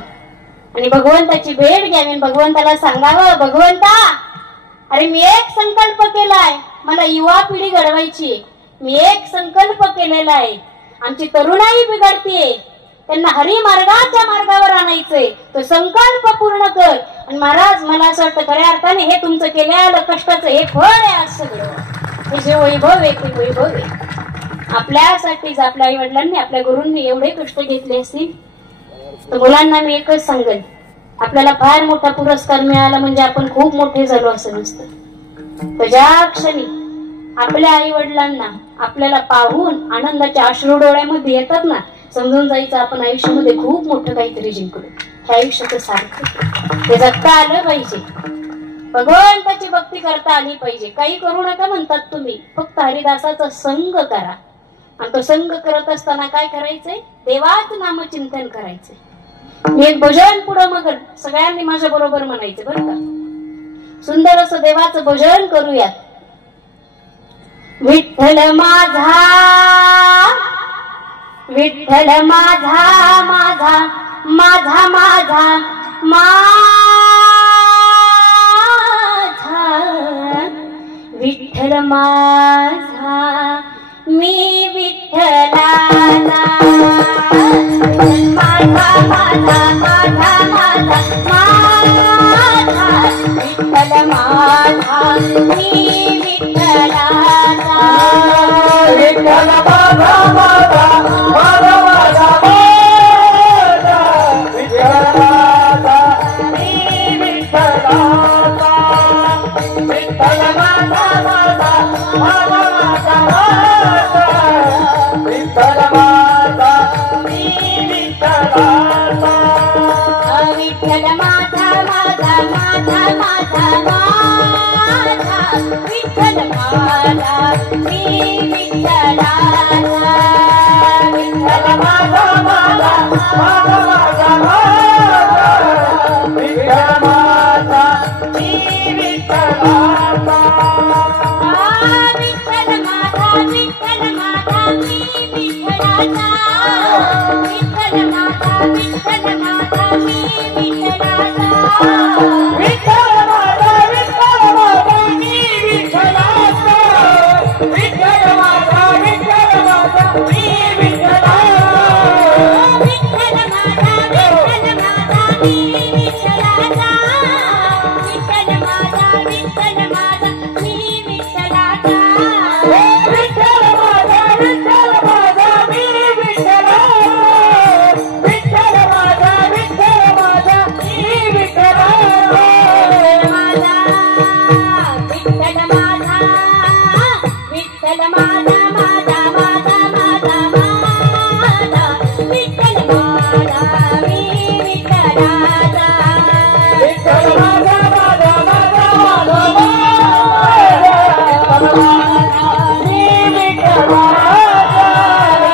आणि भगवंताची भेट घ्यावी, भगवंताला सांगावं, भगवंता अरे मी एक संकल्प केलाय, मला युवा पिढी घडवायची, मी एक संकल्प केलेला आहे, आमची तरुणाई बिघडतीये, त्यांना हरी मार्गाच्या मार्गावर आणायचंय, तो संकल्प पूर्ण कर. आणि महाराज मला असं वाटतं खऱ्या अर्थाने हे तुमचं केलेलं कष्टाचं हे फळ आहे. आज सगळं हे जे वैभव आहे ते वैभव आहे आपल्यासाठीच. आपल्या आई वडिलांनी आपल्या गुरूंनी एवढे कष्ट घेतले असतील तर मुलांना मी एकच सांगेन, आपल्याला फार मोठा पुरस्कार मिळाला म्हणजे आपण खूप मोठे झालो असं नसतं. तर ज्या क्षणी आपल्या आई वडिलांना आपल्याला पाहून आनंदाचे अश्रू डोळ्यामध्ये येतात ना, समजून जायचं आपण आयुष्यामध्ये खूप मोठं काहीतरी जिंकलो. हे आयुष्याचं सार्थक ते जगता आलं पाहिजे, भगवंताची भक्ती करता आली पाहिजे. काही करू नका म्हणतात तुम्ही, फक्त हरिदासाचा संग करा. आणि तो संग करत असताना काय करायचंय, देवाचं नामचिंतन करायचंय. मी एक भजन पुढं मग सगळ्यांनी माझ्या बरोबर म्हणायचं बरं का, सुंदर असं देवाचं भजन करूयात. विठ्ठल माझा विठ्ठल माझा माझा माझा माझा माझा विठ्ठल माझा मी विठ्ठलाचा माझा माझा माझा माझा माझा विठ्ठल माझा मी विठ्ठलाचा विठ्ठल माझा माझा माझा माझा विठ्ठल माझा मी विठ्ठलाचा विठ्ठल माझा माझा माझा माझा विठ्ठल माझा मी विठ्ठलाचा विठ्ठल माझा माझा माझा माझा माझा विठ्ठल माझा मी विठ्ठलाचा विठ्ठल माझा माझा माझा माझा विठ्ठल माझा मी विठ्ठलाचा विठ्ठल माझा विठ्ठल माझा मी विठ्ठलाचा विठ्ठल माझा विठ्ठल माझा मी विठ्ठलाचा विठ्ठल माझा विठ्ठल माझा मी विठ्ठलाचा विठ्ठल माझा विठ्ठल माझा मी विठ्ठलाचा विठ्ठल माझा विठ्ठल माझा मी विठ्ठलाचा विठ्ठल माझा विठ्ठल माझा मी विठ्ठलाचा विठ्ठल माझा विठ्ठल माझा मी विठ्ठलाचा विठ्ठल माझा विठ्ठल माझा मी विठ्ठलाचा विठ्ठल माझा विठ्ठल माझा माझा माझा माझा माझा विठ्ठल माझा मी विठ्ठलाचा विठ्ठल माझा माझा माझा माझा मी विठ्ठलाचा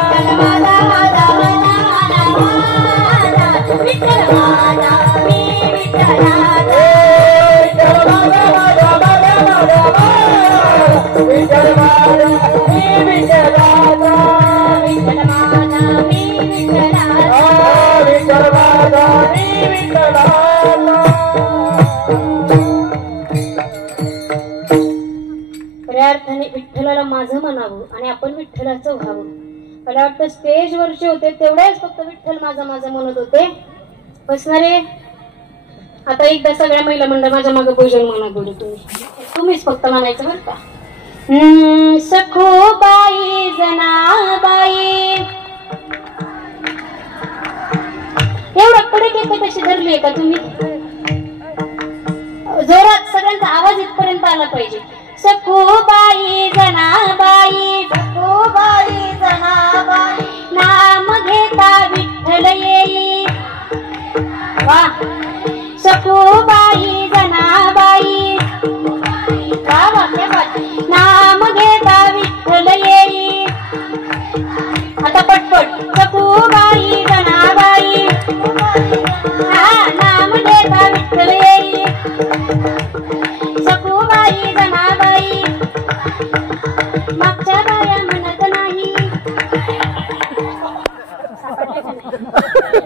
विठ्ठल माझा माझा माझा माझा विठ्ठल माझा मी विठ्ठलाचा विठ्ठल माझा माझा माझा माझा विठ्ठल माझा मी विठ्ठलाचा विठ्ठल माझा मी विठ्ठलाचा विठ्ठल माझा मी विठ्ठलाचा खऱ्या अर्थाने विठ्ठलाला माझं म्हणावं आणि आपण विठ्ठलाचं व्हावं. मला वाटतं स्टेजवरचे होते तेवढ्याच फक्त विठ्ठल माझा माझा म्हणत होते. बसणारे आता एकदा सगळ्या महिला मंडळ माझ्या मागे भोजन म्हणा बोलू, तुम्हीच फक्त म्हणायचं बरं का. सखोबाई जनाबाई एवढं कडक एक कशी धरली आहे का तुम्ही? जोरात सगळ्यांचा आवाज इथपर्यंत आला पाहिजे. सखूबाई जनाबाई, सखूबाई जनाबाई, नाम घेता विठ्ठल येई. वा. सखूबाई जनाबाई, नाम घेता विठ्ठल येई. आता पटपट. सखूबाई जनाबाई, नाम घेता विठ्ठल येई. सखूबाई जनाबाई, मागच्या बाया म्हणत नाही.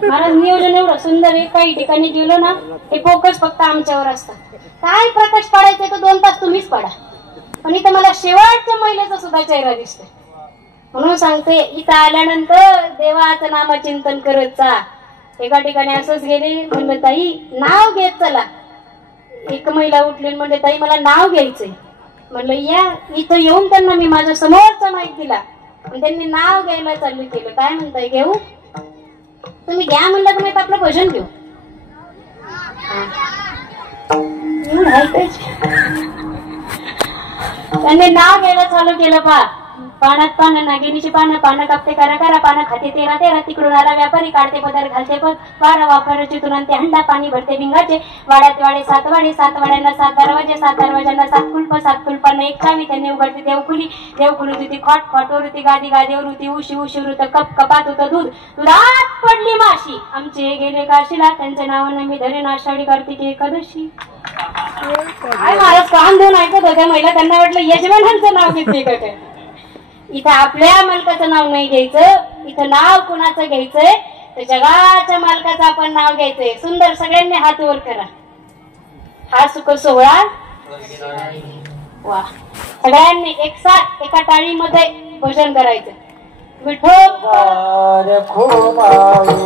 मला नियोजन एवढं सुंदर आहे. काही ठिकाणी गेलो ना, हे फोकस फक्त आमच्यावर असतात. काय प्रकाश पाडायचे तो 2 तास तुम्हीच पाडा, पण इथं मला शेवटच्या महिलेचा सुद्धा चेहरा दिसतोय. म्हणून सांगते, इथं आल्यानंतर देवाचं नामचिंतन करत जा. एका ठिकाणी असंच गेले, म्हणलं ताई नाव घेत चला. एक महिला उठली म्हणले ताई मला नाव घ्यायचंय. म्हणलं या. इथं येऊन त्यांना मी माझ्या समोरचा माईक दिला, पण त्यांनी नाव घ्यायला चालू केलं. काय म्हणताय घेऊ? तुम्ही घ्या म्हणलं तर मी आपलं भजन घेऊ. त्यांनी नाव घ्यायला चालू केलं. पानात पानं, नागिनीची पानं, पानं कापते करा करा, पानं खाते 13 13. तिकडून आला व्यापारी, काढते पदार घालते पण वारा वापर चितून आणते हंडा, पाणी भरते भिंगाचे. वाड्यात वाडे 7 वाडे, 7 वाड्यांना 7 दरवाजे, 7 दरवाज्यांना 7 कुलप, 7 कुलपांना 1 चावी. त्यांनी उघडते देवखुली, देवखुलीत होती खाट, खाटवर होती गादी, गादीवर होती उशी, उशीवर होतं कप, कपात होतं दूध, दुधात पडली माशी. आमचे गेले काशीला, त्यांच्या नावानं मी धरेन आषाढी कार्तिकी एकादशी. काय महाराज कान देऊन ऐकत होत्या महिला, त्यांना वाटलं यजमानांचं नाव घेतले का काय. इथं आपल्या मालकाचं नाव नाही घ्यायचं. इथं नाव कुणाचं घ्यायचंय तर जगाच्या मालकाचं आपण नाव घ्यायचंय. सुंदर सगळ्यांनी हात वर करा. हा सुख सोहळा. वा. सगळ्यांनी एक साथ एका टाळीमध्ये भजन करायचं. विठोबा रखुमाई,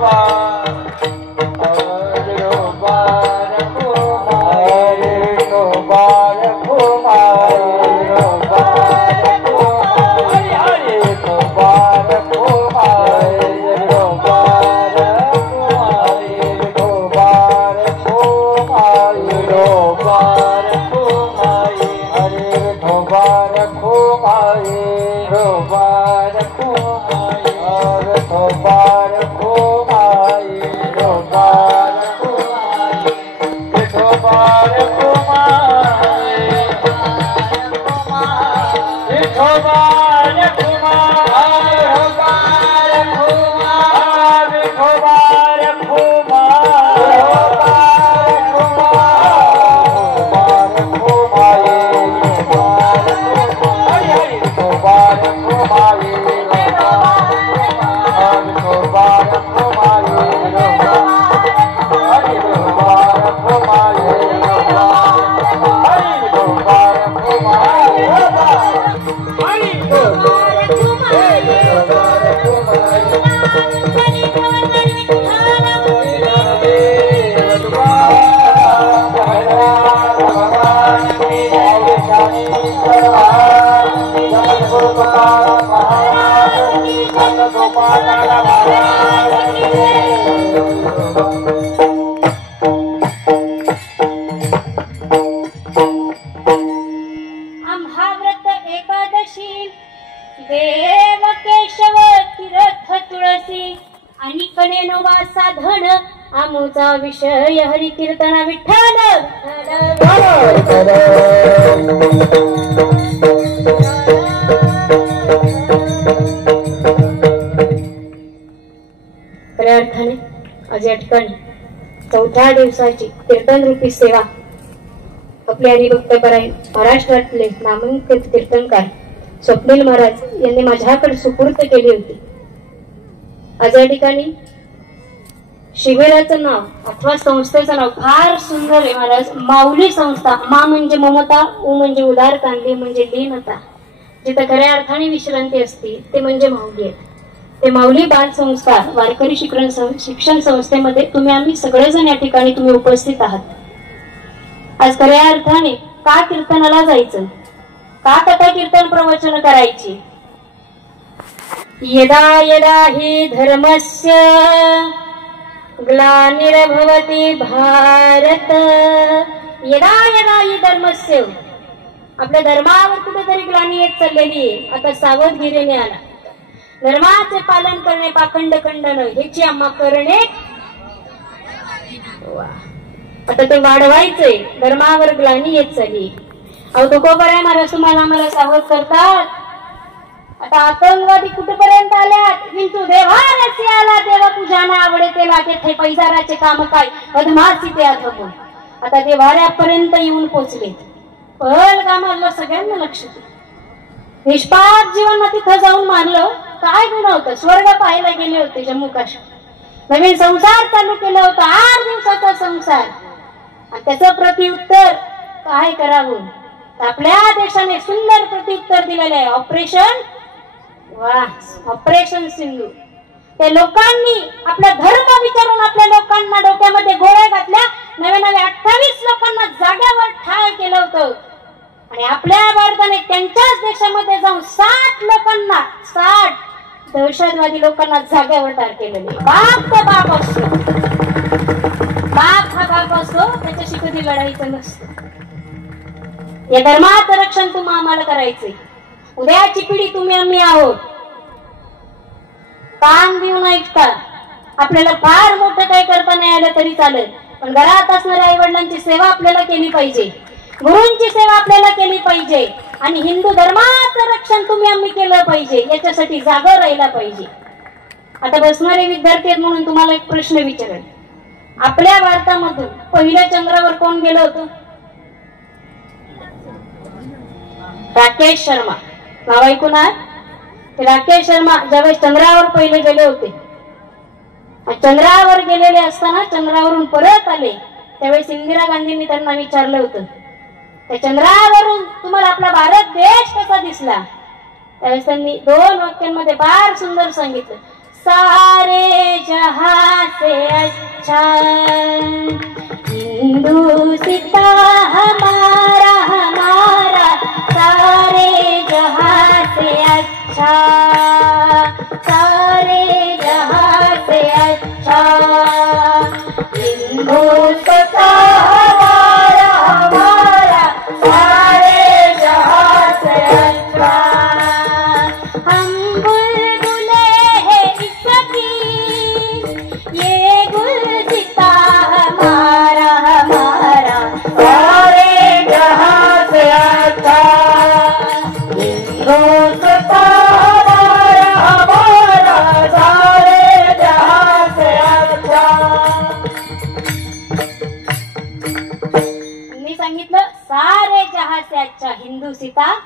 Bye. वासा धन आमोचा विषय हरी कीर्तन विठ्ठल. खऱ्या अर्थाने आज या ठिकाणी 4थ्या दिवसाची कीर्तन रूपी सेवा आपले हरिभक्त परायण महाराष्ट्रातले नामांकित कीर्तनकार स्वप्नील महाराज यांनी माझ्याकडे सुपूर्द केली होती. आज या ठिकाणी शिबिराचं नाव अथवा संस्थेचं नाव फार सुंदर आहे महाराज. माऊली संस्था. मा म्हणजे ममता, उ म्हणजे उदार, कांदी म्हणजे लीनता. जिथं खऱ्या अर्थाने विश्रांती असते ते म्हणजे माऊली आहेत. ते माऊली बाल संस्था वारकरी शिक्षण संस्थेमध्ये तुम्ही आम्ही सगळेजण या ठिकाणी तुम्ही उपस्थित आहात. आज खऱ्या अर्थाने का कीर्तनाला जायचं, का कथा कीर्तन प्रवचन करायची. यदा यदा हि धर्मस्य ग्लानिर्भवति भारत. यदा यदा हि धर्मस्य, आपल्या धर्मावर कुठेतरी ग्लानी येत चाललेली आहे. आता सावधगिरीने आला. धर्माचे पालन करणे, पाखंड खंडन ह्याची आम्हा करणे. आता ते वाढवायचंय. धर्मावर ग्लानी येत चालली. अहो तुकोबर आहे महाराज, तुम्हाला आम्हाला सावध करतात. आता आतंकवादी कुठपर्यंत आल्यात. विंचू देवारसी आला देवा पूजाना आवडे ते लागे थे पैजाराचे काम काय अधमासी ते अधमून. आता ते वाऱ्यापर्यंत येऊन पोचले. पहलगामाला सगळ्यांना लक्ष दे. निष्पाप जीवन तिथं जाऊन मारलं. काय गुन्हा होतं. स्वर्ग पाहायला गेले होते जम्मू काश्मीर. नवीन संसार चालू केला होता. 8 दिवसाचा संसार. आणि त्याचं प्रत्युत्तर काय करावं. आपल्या देशाने सुंदर प्रत्युत्तर दिलेलं आहे. Operation operation Sindhu. ते लोकांनी आपला धर्म विचारून आपल्या लोकांना डोक्यामध्ये गोळ्या घातल्या. नवे 28 लोकांना जाग्यावर ठार केलं होतं. आणि आपल्या भारताने त्यांच्याच देशामध्ये जाऊन 60 लोकांना 60 दहशतवादी लोकांना जाग्यावर ठार केलेले. बाप तर बाप असतो. बाप हा बाप असतो. त्याच्याशी कधी लढायचं नसतं. या धर्माचं रक्षण तुम्ही आम्हाला करायचंय. उद्याची पिढी तुम्ही आम्ही आहोत. कान देऊन ऐकता. आपल्याला फार मोठं काही करता नाही आलं तरी चालेल, पण घरात असणाऱ्या आई वडिलांची सेवा आपल्याला केली पाहिजे. गुरूंची सेवा आपल्याला केली पाहिजे. आणि हिंदू धर्माचं रक्षण तुम्ही आम्ही केलं पाहिजे. याच्यासाठी जागा राहिला पाहिजे. आता बसणारे विद्यार्थी आहेत म्हणून तुम्हाला एक प्रश्न विचारेल. आपल्या भारतामधून पहिल्या चंद्रावर कोण गेलं होतं. राकेश शर्मा. नाव ऐकून आहे. राकेश शर्मा ज्यावेळेस चंद्रावर पहिले गेले होते. चंद्रावर गेलेले असताना चंद्रावरून परत आले त्यावेळेस इंदिरा गांधींनी त्यांना विचारलं होतं, त्या चंद्रावरून तुम्हाला आपला भारत देश कसा दिसला. त्यावेळेस त्यांनी 2 वाक्यांमध्ये फार सुंदर सांगितलं. सारे जहां से अच्छा हिंदुस्तान हमारा हमारा, सारे जहां से अच्छा, सारे जहां से अच्छा हिंदुस्तान हमारा हमारा, सारे जहां से अच्छा. हम बुलबुले हैं इसकी, ये गुलसिता हमारा हमारा, सारे जहां से अच्छा हिंदुस्तान हमारा हमारा, सारे जहां से अच्छा. मी सांगितलं सारे जहां से अच्छा हिंदुस्तान.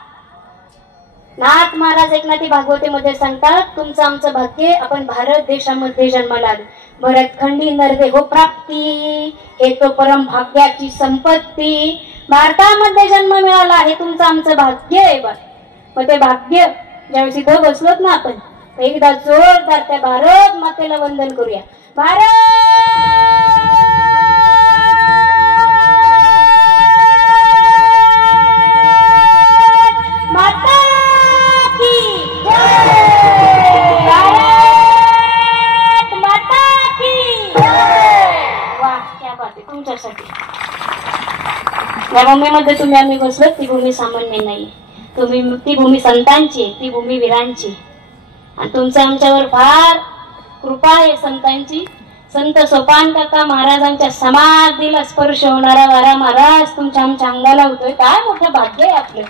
नाथ महाराज एकनाथी भागवते मध्ये सांगतात, तुमचं आमचं भाग्य आपण भारत देशामध्ये जन्माला आलो. भरतखंडी नरदेहो प्राप्ती, हे तो परम भाग्याची संपत्ती. भारतामध्ये जन्म मिळाला हे तुमचं आमचं भाग्य आहे. मग ते भाग्य ज्यावेळेस इथं बसलोत ना आपण, एकदा जोरदार त्या भारत मातेला वंदन करूया. भारत माता की जय, भारत माता की जय. वाह, क्या बात आहे. तुमच्यासाठी या भूमीमध्ये तुम्ही आम्ही बसलो, ती भूमी सामान्य नाही. ती भूमी संतांची, ती भूमी वीरांची. आणि तुमचं आमच्यावर फार कृपा आहे संतांची. संत सोपान काका महाराजांच्या समाधीला स्पर्श होणारा वारा महाराज तुमच्या आमच्या अंगाला होतोय. काय मोठं भाग्य आहे आपलं.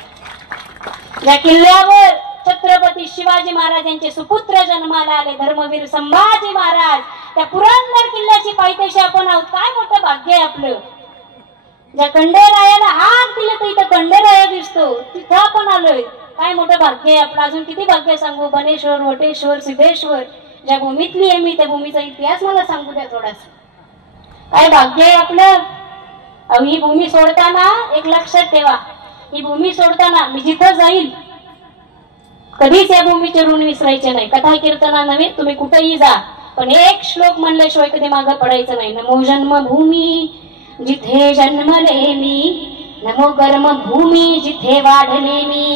ज्या किल्ल्यावर छत्रपती शिवाजी महाराजांचे सुपुत्र जन्माला आले, धर्मवीर संभाजी महाराज, त्या पुरंदर किल्ल्याची पायथ्याशी आपण आहोत. काय मोठं भाग्य आहे आपलं. ज्या खंडेरायाला हात दिले तर इथं खंडेराया दिसतो, तिथं आपण आलोय. काय मोठं भाग्य आहे आपलं. अजून किती भाग्य सांगू. बनेश्वर, वटेश्वर, सिद्धेश्वर, ज्या भूमीतली आहे मी त्या भूमीचा इतिहास मला सांगू द्या थोडासा. काय भाग्य आहे आपलं. ही भूमी सोडताना एक लक्षात ठेवा, ही भूमी सोडताना मी जिथं जाईल कधीच या भूमीचे ऋण विसरायचे नाही. कथा कीर्तना नव्हे, तुम्ही कुठेही जा, पण एक श्लोक म्हणल्याशिवाय कधी मागं पडायचं नाही. नमो जन्मभूमी जिथे जन्मले मी, नमो कर्मभूमी जिथे वाढले मी.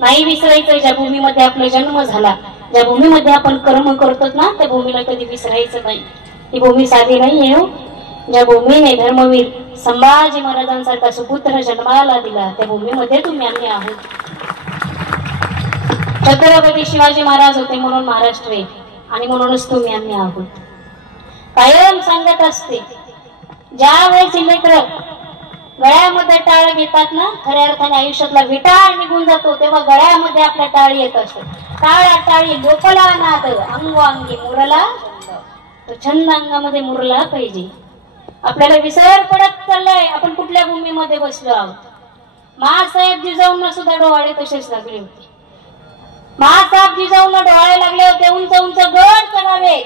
नाही विसरायचं. ज्या भूमीमध्ये आपला जन्म झाला, ज्या भूमीमध्ये आपण कर्म करतो ना, त्या भूमीला कधी विसरायचं नाही. ही भूमी साधी नाही आहे. ज्या भूमीने धर्मवीर संभाजी महाराजांसारखा सुपुत्र जन्माला दिला, त्या भूमीमध्ये तुम्ही आम्ही आहोत. छत्रपती शिवाजी महाराज होते म्हणून महाराष्ट्र आहे, आणि म्हणूनच तुम्ही आम्ही आहोत. कायम सांगत असते, ज्या वेळेस लेकरं गळ्यामध्ये टाळ घेतात ना, खऱ्या अर्थाने आयुष्यातला विटाळ निघून जातो, तेव्हा गळ्यामध्ये आपल्या टाळी येत असतो. टाळ्या टाळी लोकला नाद, अंगवांगी मुरला, तो छंद अंगामध्ये मुरला पाहिजे. आपल्याला विसर पडत चाललाय आपण कुठल्या भूमीमध्ये बसलो आहोत. महासाहेब जिजाऊंना सुद्धा डोहाळे तसेच लागले होते. महासाहेब जिजाऊंना डोहाळे लागले होते. उंच उंच गड चढावे,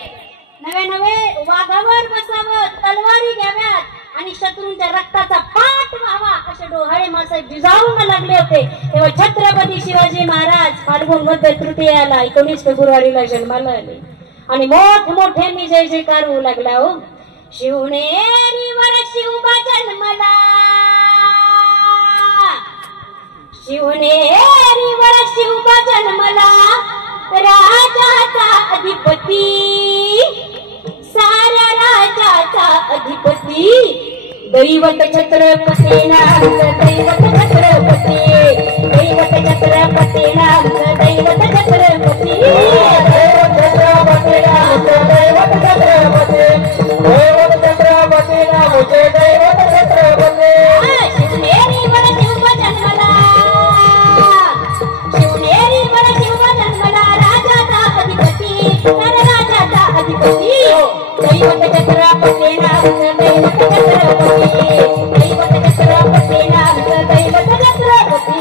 नवे नवे वाघावर बसावं, तलवारी घ्याव्यात आणि शत्रूंच्या रक्ताचा पाठ व्हावा, असे डोहाळे महासाहेब जिजाऊंना लागले होते. तेव्हा छत्रपती शिवाजी महाराज फाल्गुन मध्ये तृतीयाला 19 फेब्रुवारीला जन्माला आले आणि मोठमोठ्यांनी जय जयकार होऊ लागला. हो, शिवनेरीवर शिवबा जन्मला, शिवनेरीवर शिवबा जन्मला, राजाचा अधिपती, साऱ्या राजाचा अधिपती, दैवत छत्रपती नाम, दैवत छत्रपती, दैवत छत्रपती नाम, दैवत छत्रपती, दैवत छत्रपती नाम, दैवत छत्रपती, दैवत छत्रपती नाम, दैवत छत्रपती. शिवनेरीवर शिवबा जन्मला, शिवनेरीवर शिवबा जन्मला, राजाचा अधिपती, साऱ्या राजाचा अधिपती, दैवत छत्रपती नाम, दैवत छत्रपती, दैवत छत्रपती नाम, दैवत छत्रपती,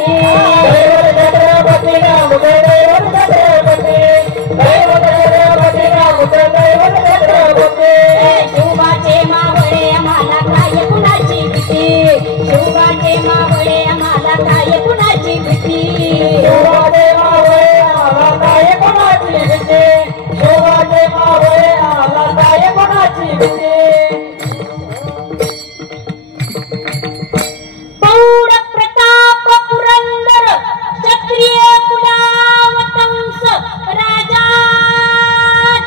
दैवत छत्रपती नाम, दैवत छत्रपती, दैवत छत्रपती नाम, दैवत छत्रपती. शिवबाचे मावळे आम्हाला काय कुणाची भीती, शिवबाचे मावळे आम्हाला काय कुणाची भीती, शिवबाचे मावळे आम्हाला काय कुणाची भीती, शिवबाचे मावळे आम्हाला काय कुणाची भीती. प्रौढ प्रताप पुरंदर क्षत्रिय कुलावतंस राजा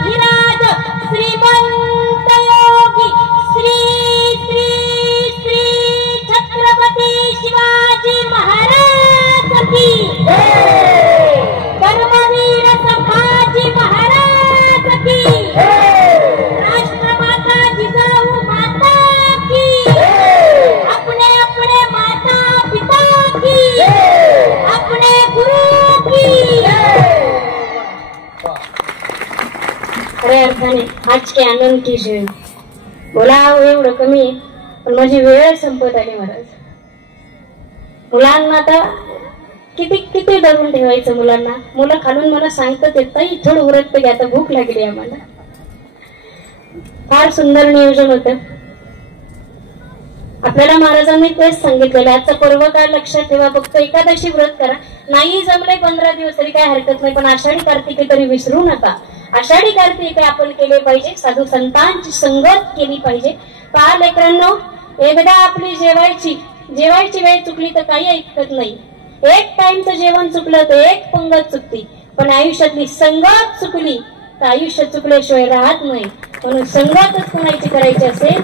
धीराज श्रीमंत योगी श्री श्री श्री छत्रपती शिवाजी महाराज की जय, धर्मवीर संभाजी महाराज की जय, राष्ट्रमाता जिजाऊ माता की जय, अपने अपने माता पिता की जय, अपने गुरु की जय. खऱ्या अर्थाने आज के आनंद की जय. बोलावं एवढं कमी आहे, पण माझी वेळ संपत आली महाराज. मुलांना आता किती किती धरून ठेवायचं मुलांना. मुलं खालून मला सांगतात ताई थोडं उरत घ्या, आता भूक लागली आम्हाला. फार सुंदर नियोजन होतं. आपल्याला महाराजांनी तेच सांगितलेलं, आजचा पर्व काय लक्षात ठेवा, फक्त एकादशी व्रत करा, नाही जमले 15 दिवस तरी काय हरकत नाही, पण आषाढी कार्तिकी तरी विसरू नका. आषाढी कार्तिकी आपण केले पाहिजे, साधू संतांची संगत केली पाहिजे. पहा लेकरांनो, एकदा आपली जेवायची वेळ चुकली तर काही ऐकत नाही. एक टाइमचं जेवण चुकलं तर एक पंगत चुकती, पण आयुष्यातली संगत चुकली तर आयुष्य चुकल्याशिवाय राहत नाही. म्हणून संगतच कोणाची करायची असेल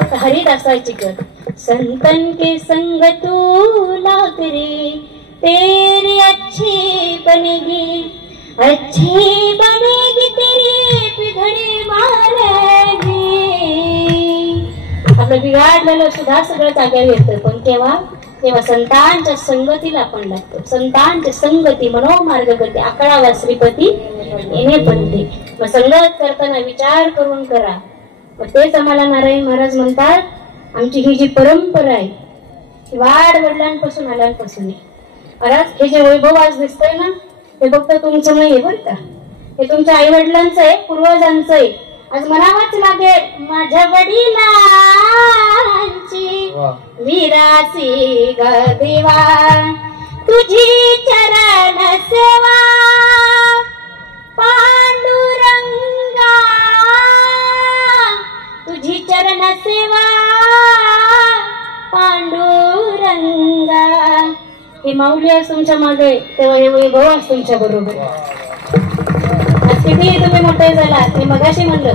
तर हरिदासाची कर. संतन के संग तू लाग रे तेरी अच्छी बनेगी, अच्छी बनेगी तेरी बिघडी महाराजी. आपलं बिघाडलेलं सुद्धा सगळं जाग्यावर येतं, पण तेव्हा संतांच्या संगतीला आपण लागतो. संतांची संगती मनोमार्ग करते, आकडावा श्रीपती येणे पडते. मग संगत करताना विचार करून करा. मग तेच आम्हाला नारायण महाराज म्हणतात, आमची ही जी परंपरा आहे वाढ वडिलांपासून आल्यापासून. महाराज हे जे वैभव आज दिसतंय ना, हे फक्त तुमचं नाही बरं का, हे तुमच्या आई वडिलांचं आहे, पूर्वजांचं आहे. आज म्हणावंच लागेल, माझ्या वडिलांची विरासी ग देवा, तुझी चरण सेवा पांडुरंगा, तुझी चरण सेवा पांडुरंगा. हे माऊली आज तुमच्या मागे, तेव्हा हे वैभव आज तुमच्या बरोबर. आज किती तुम्ही मोठे झालात, मी मगाशी म्हणलं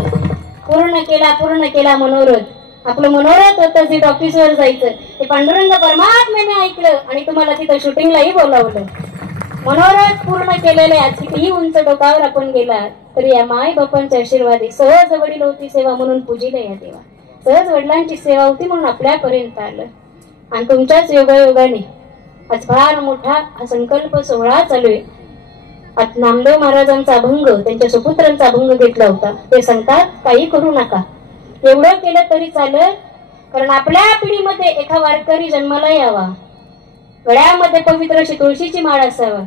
पूर्ण केला मनोरथ. आपलं मनोरथ होतं सीट ऑफिसवर जायचं, ते पांडुरंग परमात्म्याने ऐकलं आणि तुम्हाला तिथं शूटिंगलाही बोलावलं. मनोरथ पूर्ण केलेले. आज कितीही उंच डोकावर आपण गेला तरी या माय बापांच्या आशीर्वादी सहज वडील होती सेवा म्हणून पूजिले या देवा. सहज वडिलांची सेवा होती म्हणून आपल्यापर्यंत आलं. आणि तुमच्याच योगायोगाने आज फार मोठा हा संकल्प सोहळा चालू आहे. आज नामदेव महाराजांचा अभंग, त्यांच्या सुपुत्रांचा अभंग घेतला होता. ते सांगतात, काही करू नका, एवढं केलं तरी चालेल, कारण आपल्या पिढीमध्ये एका वारकरी जन्माला यावा, गळ्यामध्ये पवित्र अशी तुळशीची माळ असावा,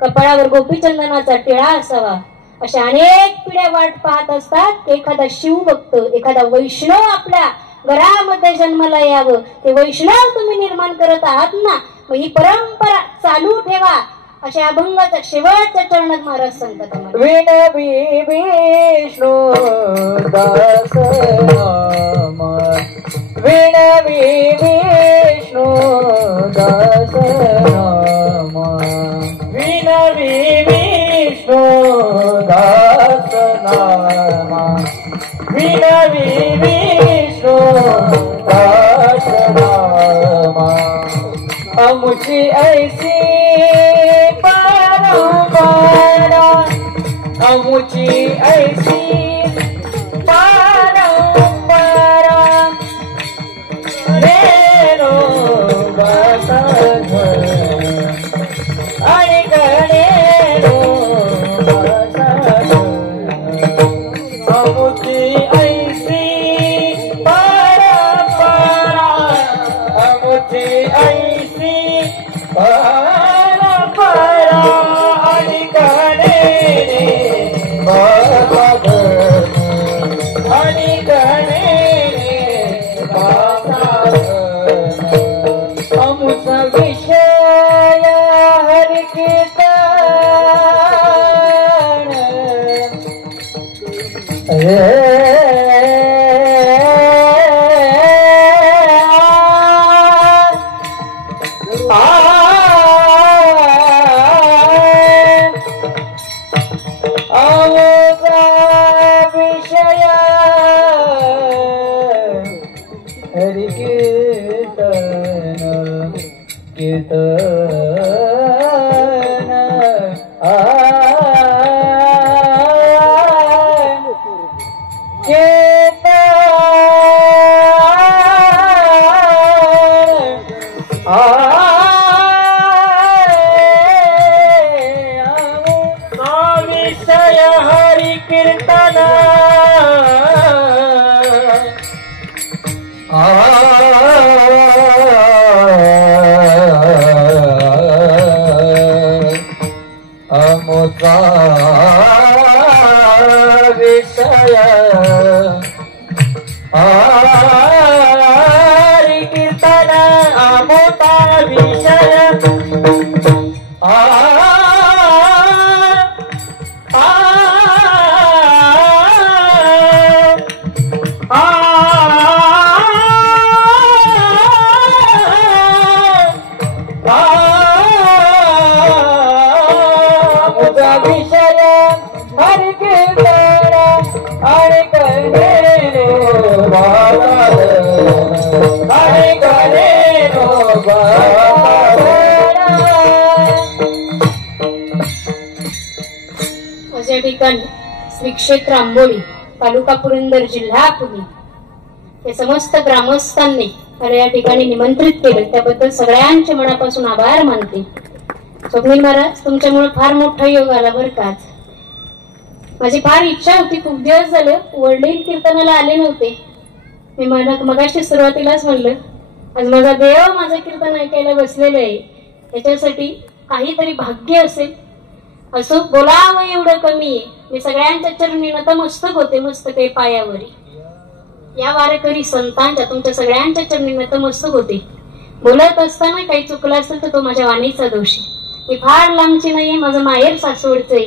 कपाळावर गोपीचंदनाचा टिळा असावा. अशा अनेक पिढ्या वाट पाहत असतात, एखादा शिवभक्त, एखादा वैष्णव आपल्या घरामध्ये जन्माला यावं. ते वैष्णव तुम्ही निर्माण करत आहात ना, मग ही परंपरा चालू ठेवा. अशा अभंगाच्या शेवटच्या चरणात महाराज सांगतात आम्हाला, विनवी विष्णू दास नाम, विनवी विष्णू दास नाम, विनवी विष्णू दास नाम, विनवी विष्णू दास नाम. अमुची ऐसी परंपरा, अमुची ऐसी परंपरा, रेणू बसघ आणि गणेणू बसघ. अमुची ऐसी परंपरा, अमुची ऐसी परंपरा आणि गणेणे बसघ आणि गणेणे बसघ. अमुचा विषय हरि कीर्तन, अमुचा विषय हरि कीर्तन, कीर्तन विषय हरि कीर्तन, अमुचा विषय हरि कीर्तन, अमुचा विषय हरि कीर्तन आणि गणेणे बसघ. ठिकाणी श्री क्षेत्र आंबोली, तालुका पुरंदर, जिल्हा पुणे हे समस्त ग्रामस्थांनी मला या ठिकाणी निमंत्रित केलं, त्याबद्दल सगळ्यांचे मनापासून आभार मानते. स्वप्नील महाराज, तुमच्यामुळे फार मोठा योग आला बरं का. माझी फार इच्छा होती, खूप दिवस झालं वडील कीर्तनाला आले नव्हते. मी मगाशी सुरुवातीलाच म्हणलं, आज माझा देव माझं कीर्तन ऐकायला बसलेलं आहे, त्याच्यासाठी काहीतरी भाग्य असेल. असो, बोलावं एवढं कमी आहे. मी सगळ्यांच्या चरणी नतमस्तक होते, मस्तके पायावरी. या वारकरी संतांच्या, तुमच्या सगळ्यांच्या चरणी नतमस्तक होते. बोलत असताना काही चुकलं असेल तर तो माझ्या वाणीचा दोष आहे. मी फार लांबची नाहीये, माझं माहेर सासवडचं आहे,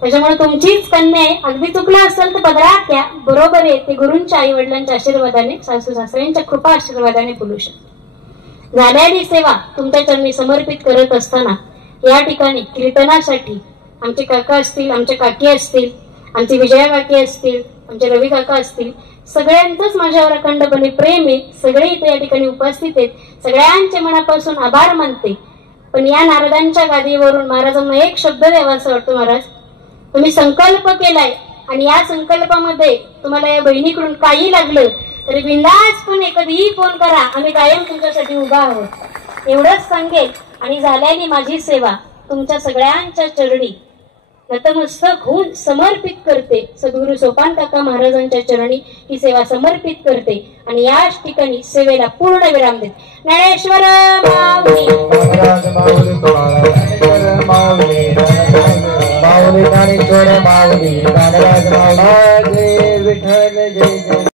त्याच्यामुळे तुमचीच कन्या आहे. अगदी चुकलं असेल तर पदरात घ्या, बरोबर आहे. ते गुरूंच्या आई वडिलांच्या आशीर्वादाने, सासू सासऱ्यांच्या कृपा आशीर्वादाने बोलू शकतो. झालेली सेवा तुमच्या चरणी समर्पित करत असताना या ठिकाणी कीर्तनासाठी आमचे काका असतील, आमच्या काकी असतील, आमची विजया काकी असतील, आमचे रवी काका असतील, सगळ्यांचंच माझ्यावर अखंडपणे प्रेम आहे. सगळे इथे या ठिकाणी उपस्थित आहेत, सगळ्यांचे मनापासून आभार मानते. पण या नारदांच्या गादीवरून महाराजांना एक शब्द द्यावा असं वाटतं. महाराज, तुम्ही संकल्प केलाय आणि या संकल्पामध्ये तुम्हाला या बहिणीकडून काही लागलं तरी बिंदासपणे कधीही फोन करा, आम्ही कायम तुमच्यासाठी उभा आहोत, एवढंच सांगेल. आणि झालेली माझी सेवा तुमच्या सगळ्यांच्या चरणी नतमस्तक होऊन समर्पित करते. सद्गुरू सोपान काका महाराजांच्या चरणी ही सेवा समर्पित करते आणि याच ठिकाणी सेवेला पूर्ण विराम देते. ज्ञानेश्वर माऊली, माऊली ज्ञानेश्वर माऊली, ज्ञानराज माऊली, जय विठ्ठल जय जय.